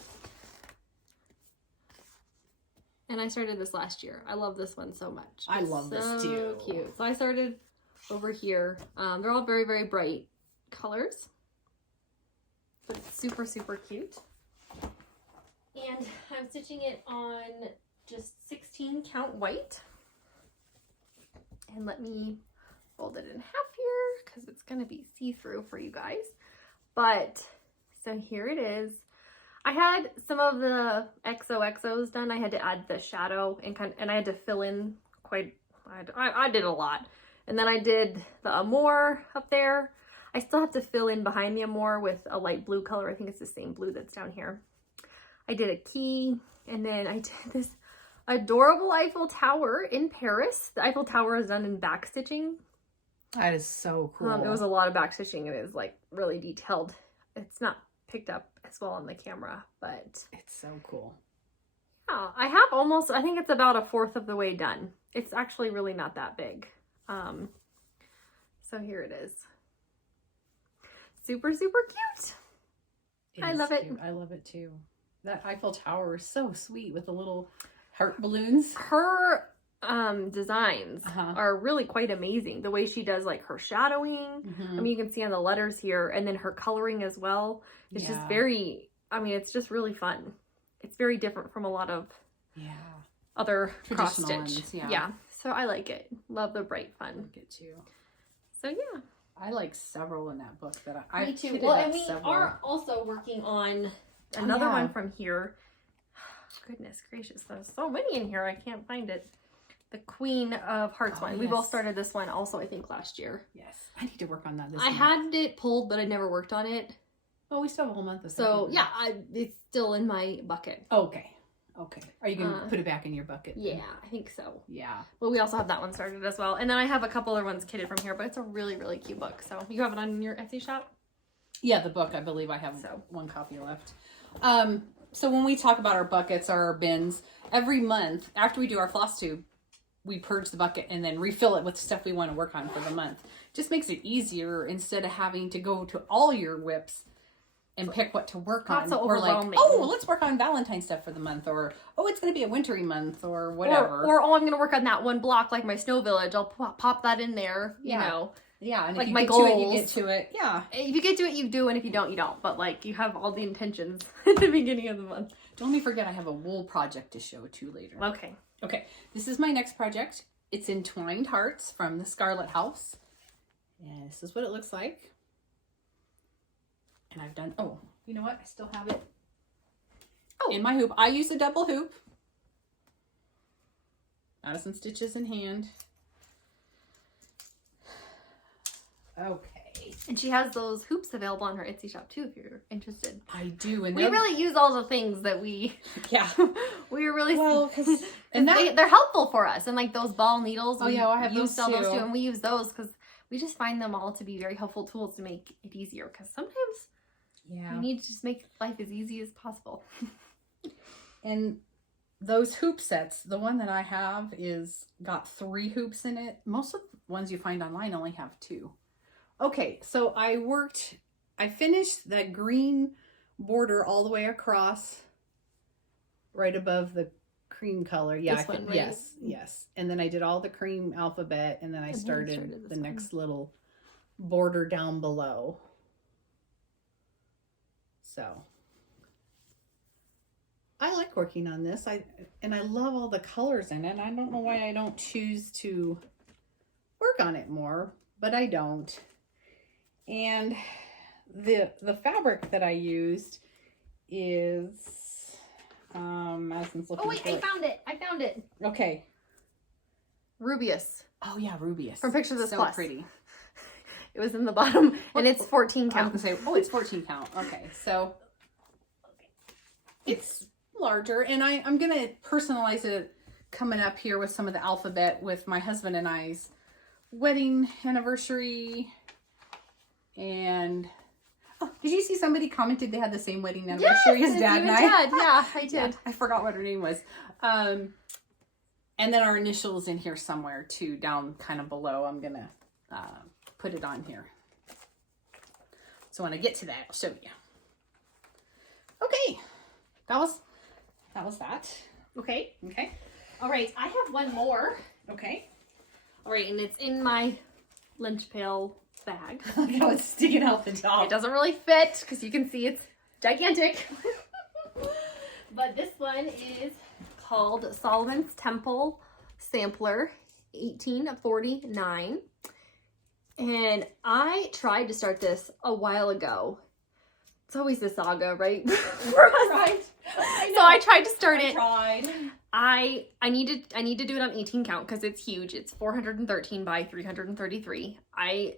And I started this last year. I love this one so much. I love this too. So cute. So I started over here. They're all very, very bright colors. But it's super, super cute. And I'm stitching it on just 16 count white. And let me fold it in half here because it's going to be see-through for you guys. But, so here it is. I had some of the XOXOs done. I had to add the shadow and I had to fill in I did a lot. And then I did the Amore up there. I still have to fill in behind the Amore with a light blue color. I think it's the same blue that's down here. I did a key, and then I did this adorable Eiffel Tower in Paris. The Eiffel Tower is done in back stitching. That is so cool. It was a lot of back stitching. It is like really detailed. It's not picked up as well on the camera, but it's so cool. Yeah, I have almost, I think it's about a fourth of the way done. It's actually really not that big. So here it is. Super, super cute. I love it. I love it too. That Eiffel Tower is so sweet with the little heart balloons. Her designs are really quite amazing. The way she does like her shadowing. I mean, you can see on the letters here, and then her coloring as well. It's just very, it's just really fun. It's very different from a lot of other cross stitch. Ones, yeah. So I like it. Love the bright fun. I like it too. So yeah. I like several in that book that I Me too. Well, and we are also working on another one from here. Goodness gracious, there's so many in here. I can't find it. The Queen of Hearts one. We both started this one also, I think, last year. Yes. I need to work on that this I had it pulled, but I never worked on it. Oh, we still have a whole month of So, yeah, it's still in my bucket. Okay. Okay. Are you going to put it back in your bucket? Yeah, I think so. Yeah. Well, we also have that one started as well. And then I have a couple other ones kitted from here, but it's a really, really cute book. So, you have it on your Etsy shop? Yeah, the book, I believe I have one copy left. So when we talk about our buckets, our bins, every month after we do our Flosstube, we purge the bucket and then refill it with stuff we want to work on for the month. just makes it easier instead of having to go to all your WIPS and pick what to work on. So or like, overwhelming. oh, let's work on Valentine stuff for the month, or oh, it's going to be a wintry month, or whatever. Or oh, I'm going to work on that one block like my snow village. I'll pop that in there, you know. Yeah, and like if you my get goals. to it, you get to it. Yeah. If you get to it, you do, and if you don't, you don't. But like, you have all the intentions at the beginning of the month. Don't let me forget, I have a wool project to show too later. Okay. Okay, this is my next project. It's Entwined Hearts from the Scarlet House. And this is what it looks like. And I've done, oh, you know what? I still have it in my hoop. I use a double hoop. Madison stitches in hand. Okay. And she has those hoops available on her Etsy shop too, if you're interested. I do. And we really use all the things that we, we are really, and they're helpful for us. And like those ball needles. Oh yeah, I have those too. And we use those because we just find them all to be very helpful tools to make it easier. Because sometimes you need to just make life as easy as possible. And those hoop sets, the one that I have is got 3 hoops in it. Most of the ones you find online only have 2. Okay, so I finished that green border all the way across right above the cream color. Yeah, this one, right? Yes. And then I did all the cream alphabet, and then I started the next little border down below. So I like working on this. I love all the colors in it. I don't know why I don't choose to work on it more, but I don't. And the fabric that I used is Madison's looking. Oh wait, I found it. Okay. Rubius. Oh yeah, Rubius. From Pictures of So Plus. pretty. It was in the bottom, and it's 14 count. I was gonna say, oh, it's 14 count. Okay, so it's larger, and I'm gonna personalize it coming up here with some of the alphabet with my husband and I's wedding anniversary. And did you see somebody commented they had the same wedding anniversary as Dad and I? Yeah, I did. Yeah, I forgot what her name was. And then our initials in here somewhere too, down kind of below. I'm gonna put it on here. So when I get to that, I'll show you. Okay, that was that. Okay. Okay. All right, I have one more. Okay. All right, and it's in my lunch pail bag. Look how it's sticking out the top. It doesn't really fit because you can see it's gigantic. But this one is called Solomon's Temple Sampler 1849. And I tried to start this a while ago. It's always a saga, right? Right. So I tried to start it. I need to do it on 18 count because it's huge. It's 413 by 333. I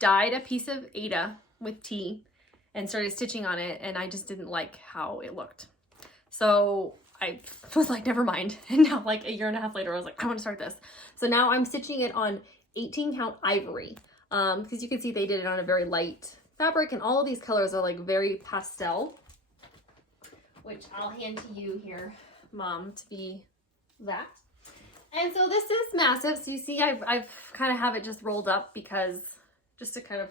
dyed a piece of Aida with tea and started stitching on it, and I just didn't like how it looked. So I was like, never mind. And now, like a year and a half later, I was like, I want to start this. So now I'm stitching it on 18 count ivory, because you can see they did it on a very light fabric, and all of these colors are like very pastel, which I'll hand to you here, Mom, to be that. And so this is massive. So you see, I've kind of have it just rolled up because just to kind of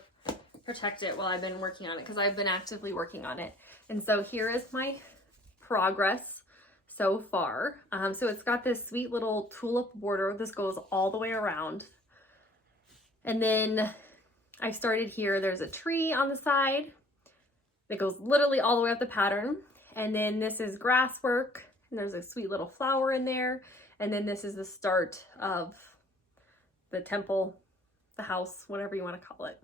protect it while I've been working on it, because I've been actively working on it. And so here is my progress so far. So it's got this sweet little tulip border. This goes all the way around. And then I've started here. There's a tree on the side that goes literally all the way up the pattern. And then this is grass work. And there's a sweet little flower in there. And then this is the start of the temple, the house, whatever you want to call it.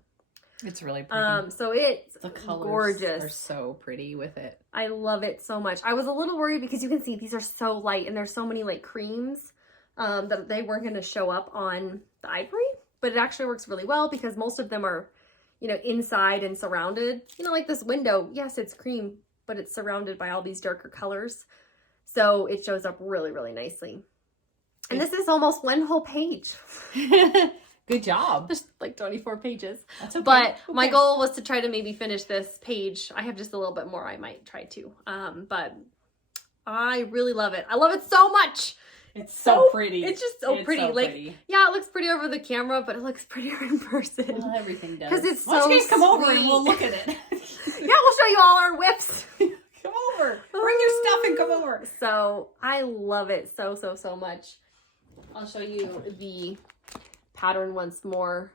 It's really pretty. So it's the colors gorgeous. Are so pretty with it. I love it so much. I was a little worried because you can see these are so light and there's so many like creams that they weren't going to show up on the ivory, but it actually works really well because most of them are, you know, inside and surrounded, you know, like this window. Yes, it's cream, but it's surrounded by all these darker colors. So it shows up really, really nicely. And this is almost one whole page. Good job. There's like 24 pages. That's okay. But my goal was to try to maybe finish this page. I have just a little bit more I might try to. But I really love it. I love it so much. It's so pretty. It's just so pretty. So like, pretty. yeah, it looks pretty over the camera, but it looks prettier in person. Well, everything does. Because it's Why so don't you guys come over and sweet. we'll look at it. Yeah, we'll show you all our whips. Come over. Bring your stuff and come over. So I love it so, so, so much. I'll show you the pattern once more.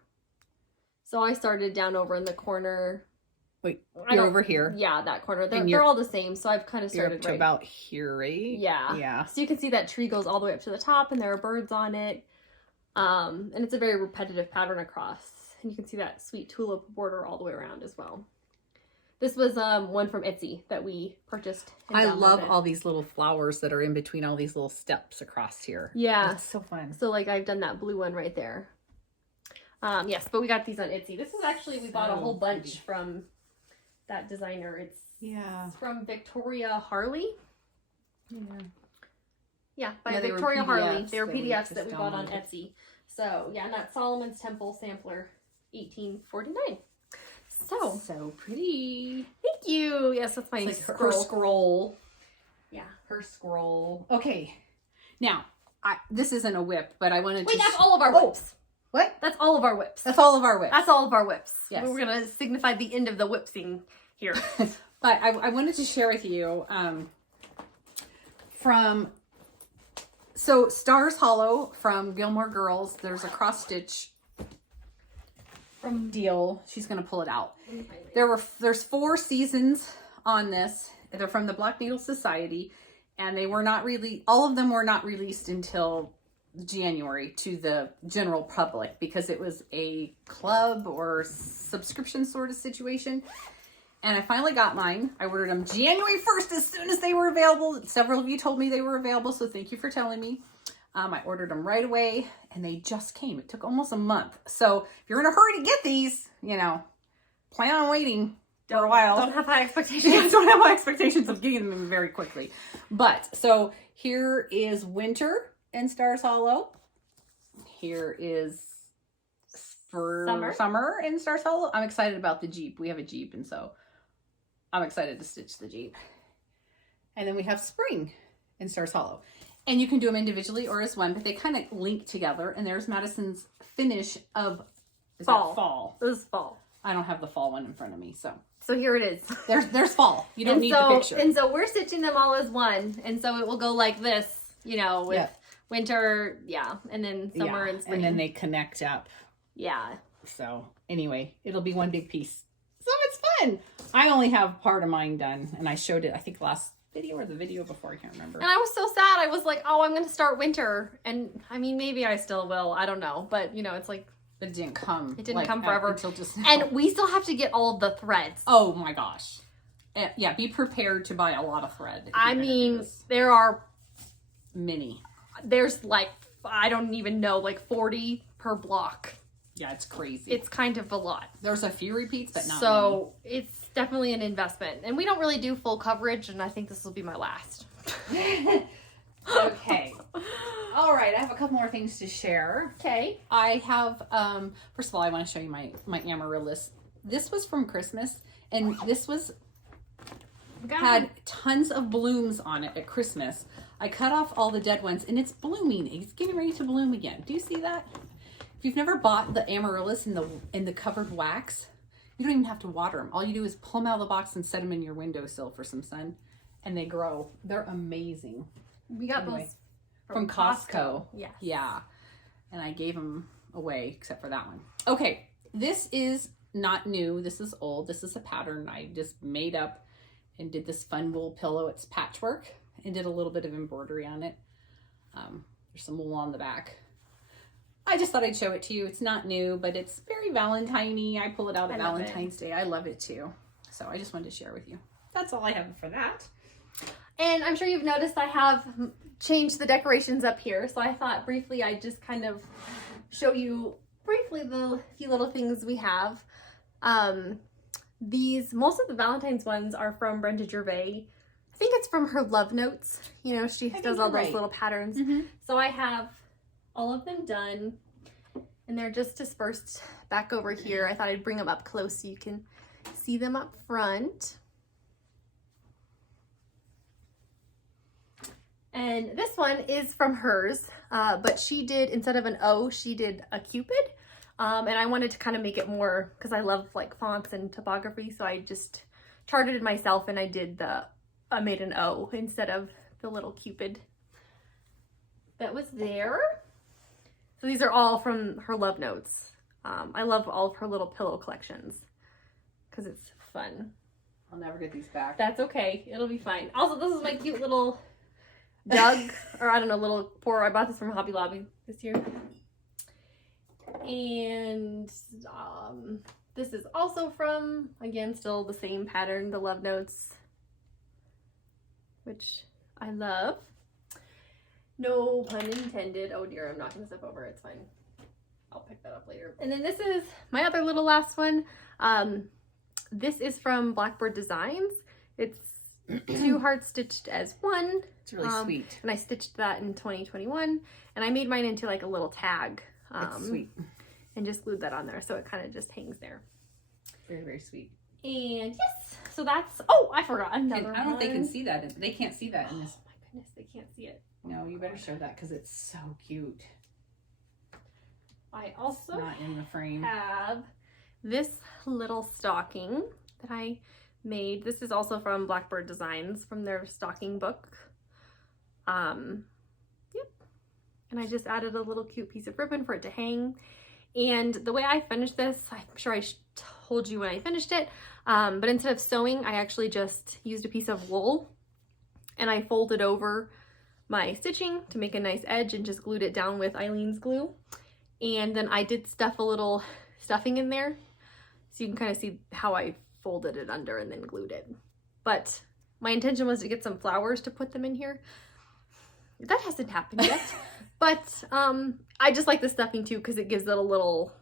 So I started down over in the corner. Wait, you're over here? Yeah, that corner. They're all the same, so I've kind of started up to about here, right? Yeah. Yeah. So you can see that tree goes all the way up to the top, and there are birds on it. And it's a very repetitive pattern across. And you can see that sweet tulip border all the way around as well. This was one from Etsy that we purchased. I love all these little flowers that are in between all these little steps across here. Yeah. It's so fun. So like I've done that blue one right there. Yes, but we got these on Etsy. This is actually, we bought a whole bunch from that designer. It's from Victoria Harley. Yeah, by Victoria Harley. They were PDFs that we bought on Etsy. So yeah, and that's Solomon's Temple sampler, $18.49. So pretty. Thank you. Yes, that's my like her scroll. Yeah, her scroll. Okay, now this isn't a whip, but I wanted to. Wait, that's all of our whips. What? That's all of our whips. That's all of our whips. That's all of our whips. Yes. We're gonna signify the end of the whipsing here. But I wanted to share with you from Stars Hollow from Gilmore Girls. There's a cross stitch from deal. She's gonna pull it out. There's 4 seasons on this. They're from the Black Needle Society, and they were not really, all of them were not released until January to the general public because it was a club or subscription sort of situation. And I finally got mine. I ordered them January 1st as soon as they were available. Several of you told me they were available, so thank you for telling me. I ordered them right away and they just came. It took almost a month. So if you're in a hurry to get these, plan on waiting for a while. Don't have high expectations. Don't have high expectations of getting them very quickly. But so here is winter in Stars Hollow. Here is summer in Stars Hollow. I'm excited about the Jeep. We have a Jeep, and so I'm excited to stitch the Jeep. And then we have spring in Stars Hollow. And you can do them individually or as one, but they kind of link together. And there's Madison's finish of fall. This is fall. I don't have the fall one in front of me, so here it is. There's fall. You don't need the picture. And so we're stitching them all as one, and so it will go like this, with winter, and then summer and spring, and then they connect up. Yeah. So anyway, it'll be one big piece. So it's fun. I only have part of mine done, and I showed it, I think, last video or the video before. I can't remember. And I was so sad. I was like, oh, I'm going to start winter. And I mean, maybe I still will. I don't know. But, it's like. But it didn't come. It didn't come forever. Until just now. And we still have to get all of the threads. Oh my gosh. Yeah, be prepared to buy a lot of thread. I mean, there are. Many. There's like, I don't even know, like 40 per block. Yeah, it's crazy. It's kind of a lot. There's a few repeats, but not so many. It's definitely an investment. And we don't really do full coverage, and I think this will be my last. Okay. All right, I have a couple more things to share. Okay. I have, first of all, I want to show you my amaryllis. This was from Christmas, and this had tons of blooms on it at Christmas. I cut off all the dead ones, and it's blooming. It's getting ready to bloom again. Do you see that? If you've never bought the amaryllis in the covered wax, you don't even have to water them. All you do is pull them out of the box and set them in your windowsill for some sun, and they grow. They're amazing. We got those from Costco. Yes. Yeah. And I gave them away except for that one. Okay. This is not new. This is old. This is a pattern I just made up and did this fun wool pillow. It's patchwork and did a little bit of embroidery on it. There's some wool on the back. I just thought I'd show it to you. It's not new, but it's very Valentine-y. I pull it out at Valentine's Day. I love it too. So I just wanted to share with you. That's all I have for that. And I'm sure you've noticed I have changed the decorations up here. So I thought briefly I'd just kind of show you briefly the few little things we have. Most of the Valentine's ones are from Brenda Gervais. I think it's from her love notes. She does all those little patterns. Mm-hmm. So I have all of them done, and they're just dispersed back over here. I thought I'd bring them up close so you can see them up front. And this one is from hers, but she did, instead of an O, she did a Cupid. And I wanted to kind of make it more, because I love like fonts and typography, so I just charted it myself and I made an O instead of the little Cupid that was there. So these are all from her love notes. I love all of her little pillow collections because it's fun. I'll never get these back. That's okay. It'll be fine. Also, this is my cute little jug, or I don't know, little pour. I bought this from Hobby Lobby this year. And this is also from, again, still the same pattern, the love notes, which I love. No pun intended. Oh dear, I'm not gonna step over. It's fine. I'll pick that up later. And then this is my other little last one. This is from Blackbird Designs. It's 2 hearts stitched as one. It's really sweet. And I stitched that in 2021. And I made mine into like a little tag. It's sweet. And just glued that on there. So it kind of just hangs there. Very, very sweet. And yes, so that's, oh, I forgot another one. I don't know if they can see that. They can't see that in this. Oh my goodness, they can't see it. No, you better show that because it's so cute. I also not in the frame. Have this little stocking that I made. This is also from Blackbird Designs, from their stocking book. Yep. And I just added a little cute piece of ribbon for it to hang. And the way I finished this, I'm sure I told you when I finished it, but instead of sewing, I actually just used a piece of wool and I folded over my stitching to make a nice edge and just glued it down with Eileen's glue. And then I did stuff a little stuffing in there, so you can kind of see how I folded it under and then glued it. But my intention was to get some flowers to put them in here. That hasn't happened yet. But I just like the stuffing too because it gives it a little,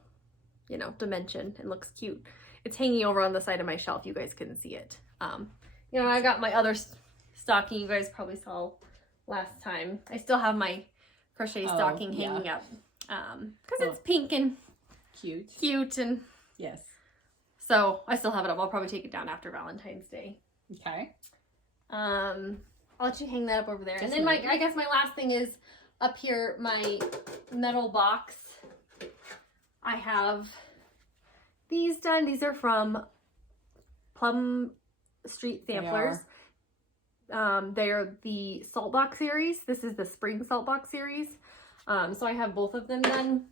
you know, dimension and looks cute. It's hanging over on the side of my shelf. You guys couldn't see it. You know, I got my other stocking you guys probably saw last time. I still have my crochet stocking hanging up because it's pink and cute and yes. So I still have it up. I'll probably take it down after Valentine's Day. Okay. I'll let you hang that up over there. And then I guess my last thing is up here, my metal box. I have these done. These are from Plum Street Samplers. They're the Salt Box series. This is the Spring Salt Box series. So I have both of them done.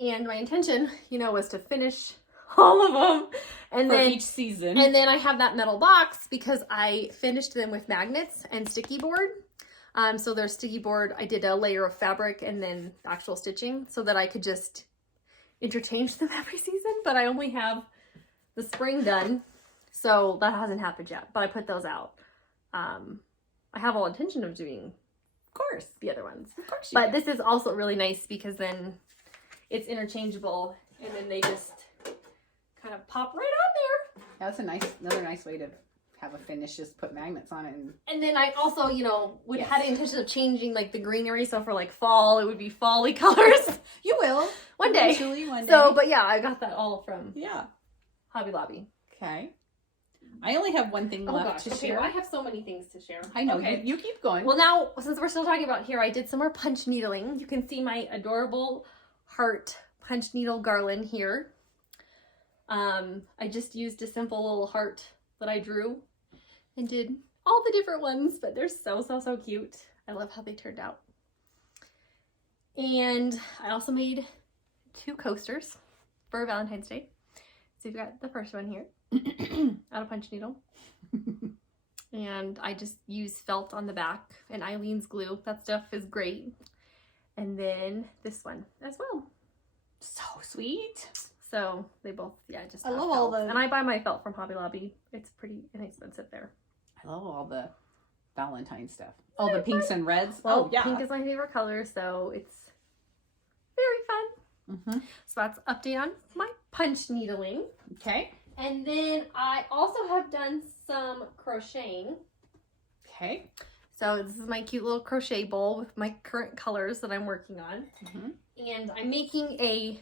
And my intention, you know, was to finish all of them. And for then each season. And then I have that metal box because I finished them with magnets and sticky board. So there's sticky board. I did a layer of fabric and then actual stitching so that I could just interchange them every season. But I only have the spring done. So that hasn't happened yet, but I put those out. I have all intention of doing, of course, the other ones. Of course you But do. this is also really nice because then it's interchangeable and then they just kind of pop right on there. That's another nice way to have a finish. Just put magnets on it. And then I also, you know, had the intention of changing like the greenery. So for like fall, it would be fall-y colors. You will. One day. Eventually, one day. So, but yeah, I got that all from Hobby Lobby. Okay. I only have one thing left to share. I have so many things to share. I know. Okay. You keep going. Well, now, since we're still talking about here, I did some more punch needling. You can see my adorable heart punch needle garland here. I just used a simple little heart that I drew and did all the different ones, but they're so cute. I love how they turned out. And I also made 2 coasters for Valentine's Day. So you've got the first one here out of punch needle. And I just use felt on the back and Eileen's glue. That stuff is great. And then this one as well. So sweet. So they both, just I have love felt. all the... And I buy my felt from Hobby Lobby. It's pretty inexpensive there. I love all the Valentine stuff. Oh, the pinks and reds. Well, pink is my favorite color, so it's very fun. So that's update on my punch needling. Okay. And then I also have done some crocheting. Okay. So this is my cute little crochet bowl with my current colors that I'm working on. And I'm making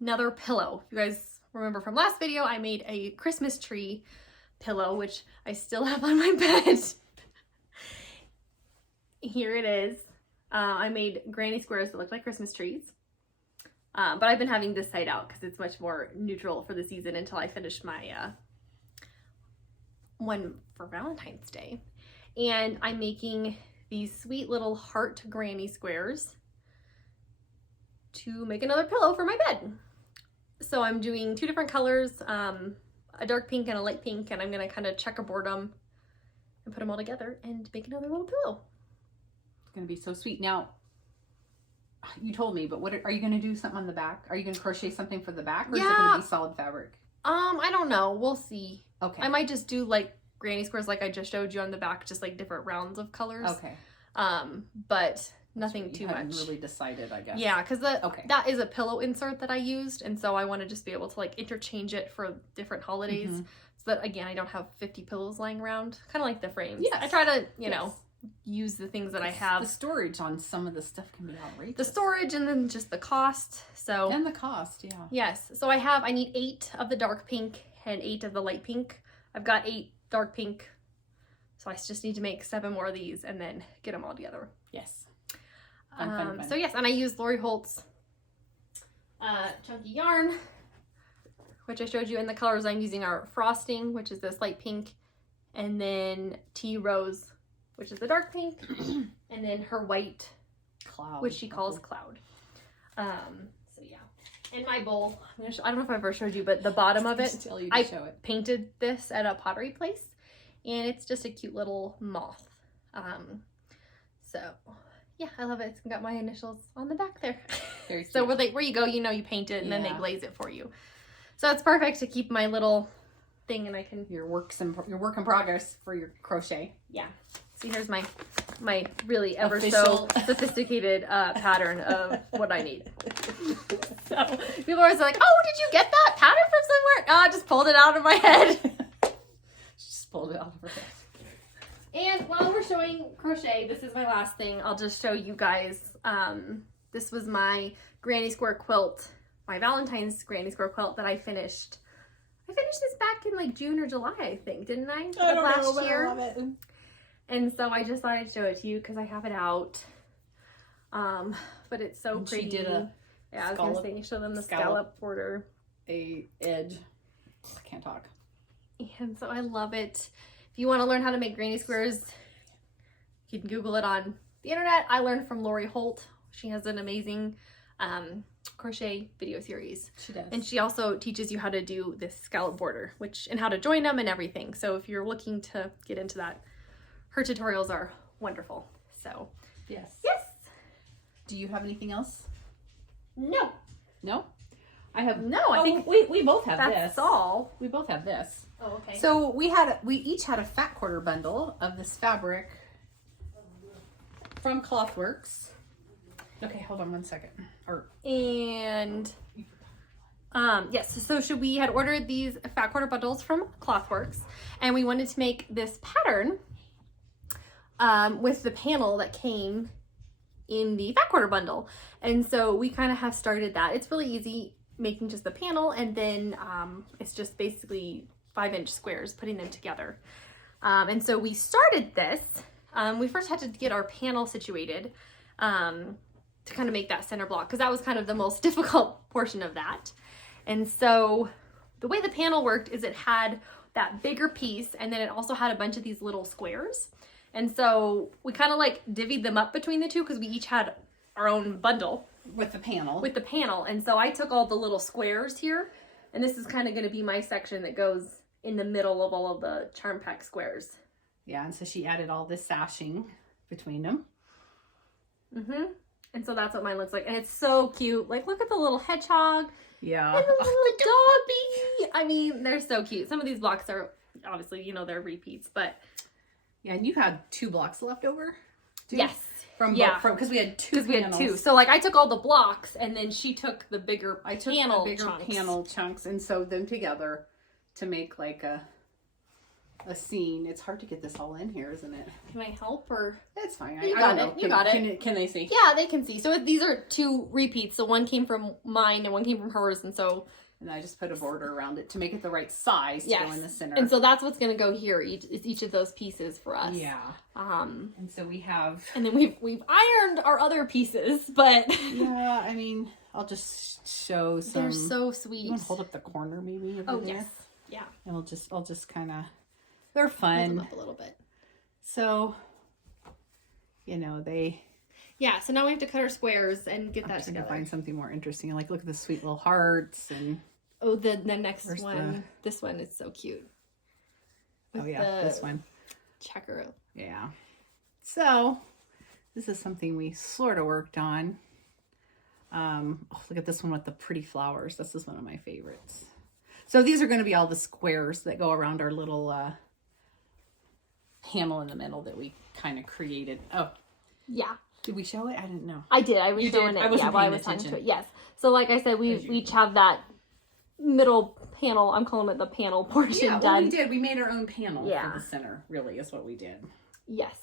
another pillow. If you guys remember from last video, I made a Christmas tree pillow, which I still have on my bed. here it is. I made granny squares that look like Christmas trees. But I've been having this side out because it's much more neutral for the season until I finish my one for Valentine's Day. And I'm making these sweet little heart granny squares to make another pillow for my bed. So I'm doing 2 different colors, a dark pink and a light pink, and I'm gonna kind of checkerboard them and put them all together and make another little pillow. It's gonna be so sweet. Now, you told me, but what are you gonna do? Something on the back? Are you gonna crochet something for the back, or is it gonna be solid fabric? I don't know. We'll see. Okay. I might just do like granny squares like I just showed you on the back, just like different rounds of colors. Okay. But nothing too much. Really decided, I guess. Yeah, because that is a pillow insert that I used, and so I want to just be able to like interchange it for different holidays, so that again I don't have 50 pillows lying around. Kind of like the frames. Yes. I try to you know use the things that I have. The storage on some of the stuff can be outrageous. The storage and then just the cost. So and the cost, yeah. Yes. So I need 8 of the dark pink and 8 of the light pink. I've got 8 dark pink, so I just need to make 7 more of these and then get them all together. Yes. Fun. So yes, and I use Lori Holt's chunky yarn, which I showed you, and the colors I'm using are Frosting, which is this light pink, and then Tea Rose, which is the dark pink, and then her white Cloud, which she calls Cloud. So yeah, and my bowl, I don't know if I ever showed you, but the bottom of it, I painted this at a pottery place, and it's just a cute little moth. So yeah, I love it. It's got my initials on the back there. Very cute. So where you go, you know, you paint it and then they glaze it for you. So it's perfect to keep my little thing, and I can your work in progress for your crochet. Yeah. See, here's my really ever so sophisticated pattern of what I need. So people are always like, "Oh, did you get that pattern from somewhere?" Oh, I just pulled it out of my head. Just pulled it out of her head. And while we're showing crochet, this is my last thing. I'll just show you guys. This was my granny square quilt, my Valentine's granny square quilt that I finished. I finished this back in like June or July, I think, didn't I? I don't know, last but year. I love it. And so I just thought I'd show it to you because I have it out. But it's so pretty. She did a I was gonna say, show them the scallop border. A edge. I can't talk. And so I love it. If you want to learn how to make granny squares, you can Google it on the internet. I learned from Lori Holt. She has an amazing crochet video series. She does. And she also teaches you how to do this scallop border, and how to join them and everything. So if you're looking to get into that, her tutorials are wonderful. So yes. Do you have anything else? No. No? I have I think we both have this. That's all. We both have this. Oh, okay. So we each had a fat quarter bundle of this fabric from Clothworks. Okay, hold on one second. And yes, so we had ordered these fat quarter bundles from Clothworks, and we wanted to make this pattern with the panel that came in the fat quarter bundle. And so we kind of have started that. It's really easy making just the panel, and then it's just basically 5-inch squares, putting them together. And so we started this. We first had to get our panel situated to kind of make that center block, because that was kind of the most difficult portion of that. And so the way the panel worked is it had that bigger piece, and then it also had a bunch of these little squares. And so we kind of like divvied them up between the two, because we each had our own bundle. With the panel. And so I took all the little squares here, and this is kind of going to be my section that goes in the middle of all of the Charm Pack squares. Yeah, and so she added all this sashing between them. And so that's what mine looks like. And it's so cute. Like, look at the little hedgehog. Yeah. And the little doggy. I mean, they're so cute. Some of these blocks are, obviously, you know, they're repeats, but. Yeah, and you had 2 blocks left over? Yes. Because we had 2 panels. So, like, I took all the blocks, and then she took the bigger panel chunks and sewed them together to make, like, a scene. It's hard to get this all in here, isn't it? Can I help, or? It's fine. You got it. You got it. Can they see? Yeah, they can see. So these are 2 repeats. So one came from mine and one came from hers, and so And I just put a border around it to make it the right size to go in the center. And so that's what's going to go here, each of those pieces for us. Yeah. And so we have... And then we've ironed our other pieces, but... Yeah, I mean, I'll just show some... They're so sweet. You want to hold up the corner maybe over there? Yes. Yeah. And I'll just kind of... They're fun. Hold them up a little bit. So, you know, they... Yeah, so now we have to cut our squares and get that together. Find something more interesting. Like, look at the sweet little hearts and... Oh, the next one. This one is so cute. Oh, yeah, this one. Checker. Yeah. So, this is something we sort of worked on. Oh, look at this one with the pretty flowers. This is one of my favorites. So, these are going to be all the squares that go around our little panel in the middle that we kind of created. Oh. Yeah. Did we show it? I didn't know. I did. I was showing it. Yeah, while I was talking to it. Yes. So, like I said, we each have that middle panel. I'm calling it the panel portion done. Yeah, we did. We made our own panel for the center, really, is what we did. Yes.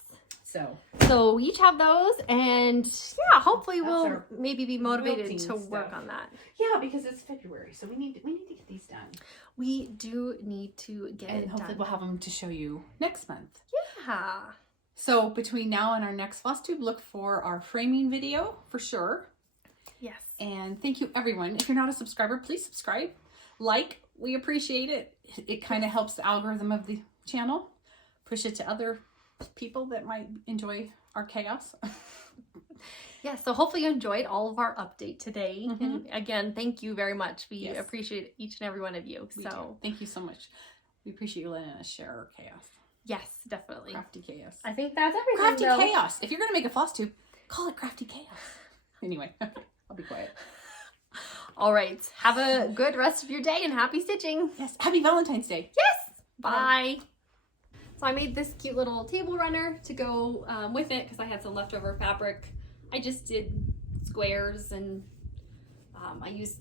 So we each have those, and yeah, hopefully we'll maybe be motivated to work on that. Yeah, because it's February, so we need to get these done. We do need to get it done. And hopefully we'll have them to show you next month. Yeah. So between now and our next Flosstube, look for our framing video for sure. Yes. And thank you, everyone. If you're not a subscriber, please subscribe. Like, we appreciate it. It kind of helps the algorithm of the channel. Push it to other people that might enjoy our chaos. Yeah, so hopefully you enjoyed all of our update today. Mm-hmm. And again, thank you very much. We appreciate each and every one of you. Thank you so much. We appreciate you letting us share our chaos. Yes, definitely. Crafty chaos. I think that's everything. Crafty chaos. If you're going to make a Flosstube, call it Crafty chaos. Anyway, okay, I'll be quiet. All right. Have a good rest of your day and happy stitching. Yes. Happy Valentine's Day. Yes. Bye. So I made this cute little table runner to go with it because I had some leftover fabric. I just did squares and I used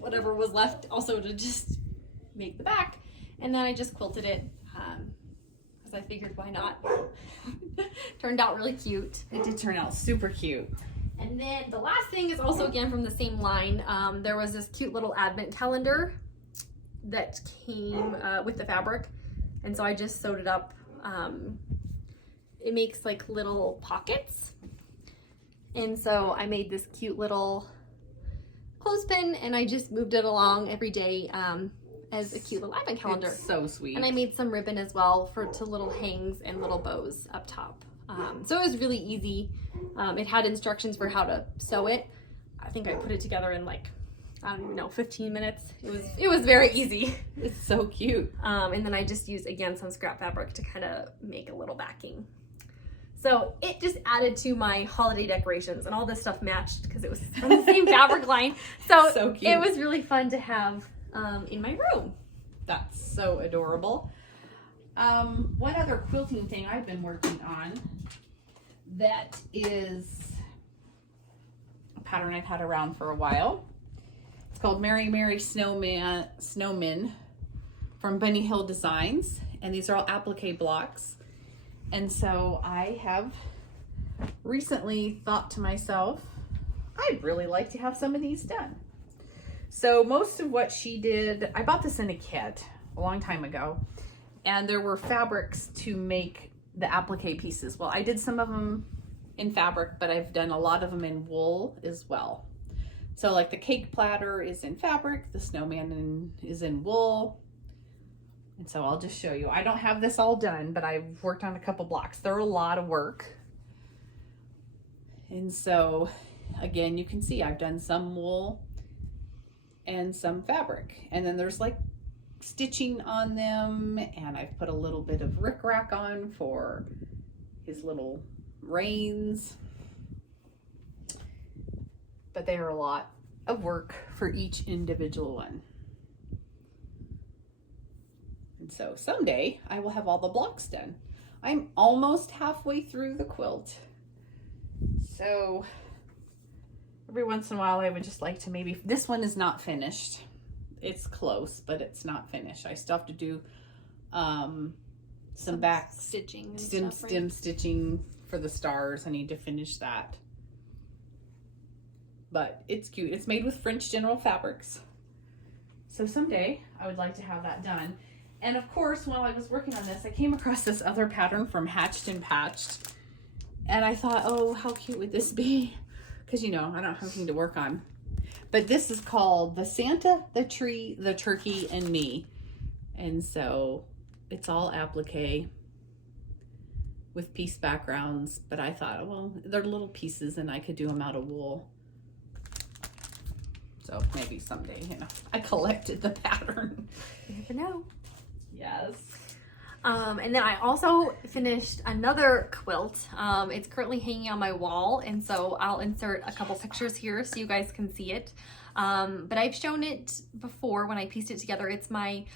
whatever was left also to just make the back. And then I just quilted it because I figured why not. Turned out really cute. It did turn out super cute. And then the last thing is also again from the same line. There was this cute little advent calendar that came with the fabric. And so I just sewed it up. It makes like little pockets. And so I made this cute little clothespin and I just moved it along every day as a cute little advent calendar. It's so sweet. And I made some ribbon as well to little hangs and little bows up top. So it was really easy. It had instructions for how to sew it. I think I put it together in like, I don't even know, 15 minutes. It was very easy. It's so cute. And then I just used, again, some scrap fabric to kind of make a little backing. So it just added to my holiday decorations, and all this stuff matched because it was from the same fabric line. So cute. It was really fun to have in my room. That's so adorable. One other quilting thing I've been working on that is a pattern I've had around for a while. It's called Merry Merry Snowmen from Bunny Hill Designs, and these are all applique blocks. And so I have recently thought to myself, I'd really like to have some of these done. So most of what she did, I bought this in a kit a long time ago, and there were fabrics to make the applique pieces. Well, I did some of them in fabric, but I've done a lot of them in wool as well. So like the cake platter is in fabric, the snowman is in wool. And so I'll just show you. I don't have this all done, but I've worked on a couple blocks. They're a lot of work. And so again, you can see I've done some wool and some fabric. And then there's like stitching on them, and I've put a little bit of rickrack on for his little reins. But they are a lot of work for each individual one. And so someday I will have all the blocks done. I'm almost halfway through the quilt. So every once in a while I would just like to maybe, this one is not finished. It's close, but it's not finished. I still have to do some back stitching, stem stitching for the stars. I need to finish that. But it's cute. It's made with French General Fabrics. So someday I would like to have that done. And of course, while I was working on this, I came across this other pattern from Hatched and Patched. And I thought, oh, how cute would this be? Because, you know, I don't have anything to work on. But this is called The Santa, the Tree, the Turkey, and Me. And so it's all applique with piece backgrounds. But I thought, well, they're little pieces and I could do them out of wool. So maybe someday, you know, I collected the pattern. You never know. Yes. And then I also finished another quilt. It's currently hanging on my wall, and so I'll insert a couple pictures here so you guys can see it. But I've shown it before when I pieced it together. It's my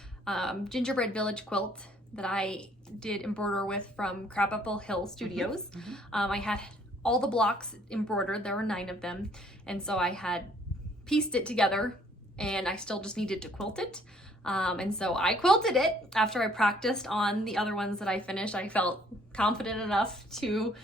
Gingerbread Village quilt that I did embroider with from Crabapple Hill Studios. I had all the blocks embroidered. There were 9 of them, and so I had pieced it together, and I still just needed to quilt it. And so I quilted it after I practiced on the other ones that I finished. I felt confident enough to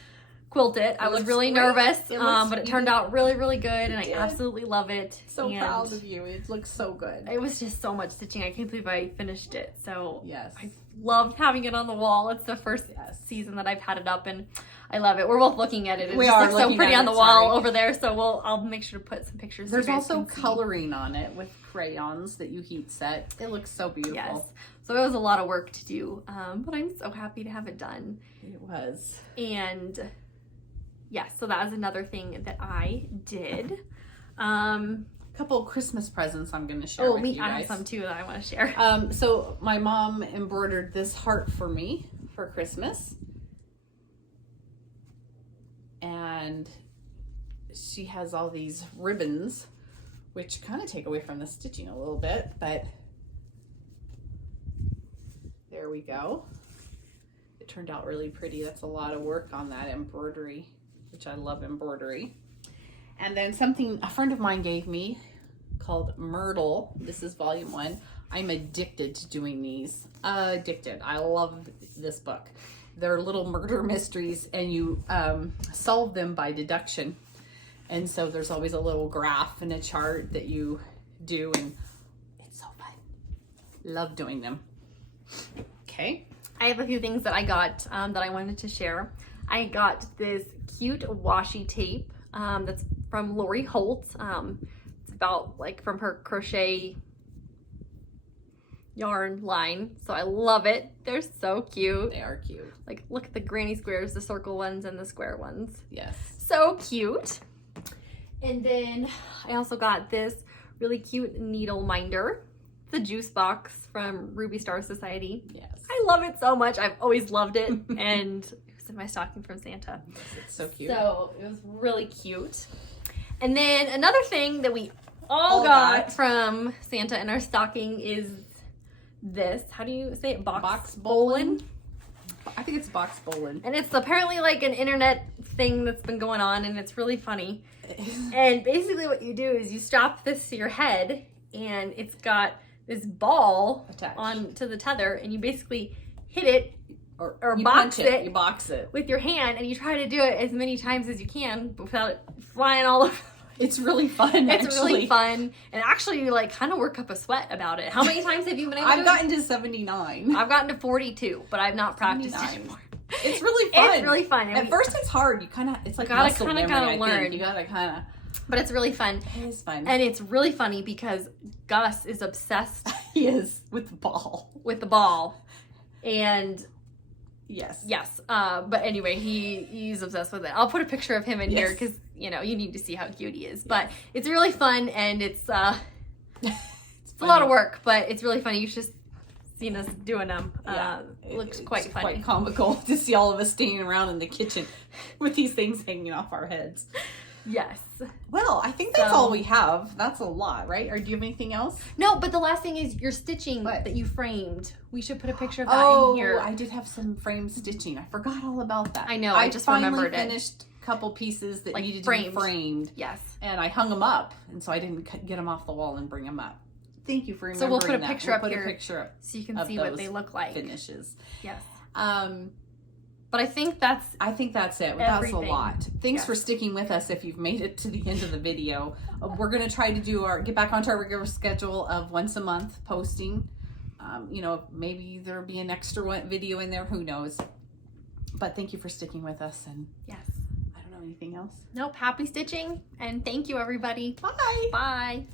quilt it. I was really nervous, but it turned out really, really good, and I absolutely love it. So proud of you. It looks so good. It was just so much stitching. I can't believe I finished it. So yes, I loved having it on the wall. It's the first season that I've had it up, and I love it. We're both looking at it. It just looks so pretty on the wall over there. So I'll make sure to put some pictures. There's also coloring on it with crayons that you heat set. It looks so beautiful. Yes. So it was a lot of work to do, but I'm so happy to have it done. It was. And yes, so that was another thing that I did. Couple of Christmas presents I'm going to share with you guys. I have some too that I want to share. So my mom embroidered this heart for me for Christmas. And she has all these ribbons, which kind of take away from the stitching a little bit, but there we go. It turned out really pretty. That's a lot of work on that embroidery, which I love embroidery. And then something a friend of mine gave me called Myrtle. This is volume 1. I'm addicted to doing these. Addicted. I love this book. They're little murder mysteries, and you solve them by deduction. And so there's always a little graph and a chart that you do, and it's so fun. Love doing them. Okay. I have a few things that I got that I wanted to share. I got this cute washi tape that's from Lori Holt. It's about like from her crochet yarn line. So I love it. They're so cute. They are cute. Like look at the granny squares, the circle ones and the square ones. Yes. So cute. And then I also got this really cute needle minder. The juice box from Ruby Star Society. Yes. I love it so much. I've always loved it. And it was in my stocking from Santa. Yes, it's so cute. So it was really cute. And then another thing that we all got from Santa in our stocking is this. How do you say it? Box bowlin'? I think it's box bowlin'. And it's apparently like an internet thing that's been going on, and it's really funny. And basically what you do is you strap this to your head, and it's got this ball attached onto the tether, and you basically hit it or you box it. You box it with your hand, and you try to do it as many times as you can without it flying all over. It's really fun. It's really fun, and actually you like kind of work up a sweat about it. How many times have you been able to? I've gotten to 79. I've gotten to 42, but I've not practiced anymore. It's really fun. It's really fun. At first it's hard. You kind of, it's like muscle memory, gotta learn. You gotta kind of. But it's really fun. It is fun. And it's really funny because Gus is obsessed. He is with the ball. With the ball. And yes. But anyway, he's obsessed with it. I'll put a picture of him in here because, you know, you need to see how cute he is. But it's really fun, and it's a lot of work, but it's really funny. You've just seen us doing them. It looks quite funny. Quite comical to see all of us standing around in the kitchen with these things hanging off our heads. Yes. Well, I think that's all we have. That's a lot, right? Or do you have anything else? No, but the last thing is your stitching that you framed. We should put a picture of that in here. Oh, I did have some frame stitching. I forgot all about that. I know. I just remembered it. I finished a couple pieces that needed framed. to be framed. Yes. And I hung them up, and so I didn't get them off the wall and bring them up. Thank you for remembering that. So we'll put a picture up here. Put a picture up so you can see what they look like. Finishes. Yes. But I think that's it. That's a lot. Thanks for sticking with us if you've made it to the end of the video. We're going to try to get back onto our regular schedule of once a month posting. You know, maybe there'll be an extra video in there, who knows. But thank you for sticking with us. And yes. I don't know anything else. Nope. Happy stitching, and thank you, everybody. Bye. Bye.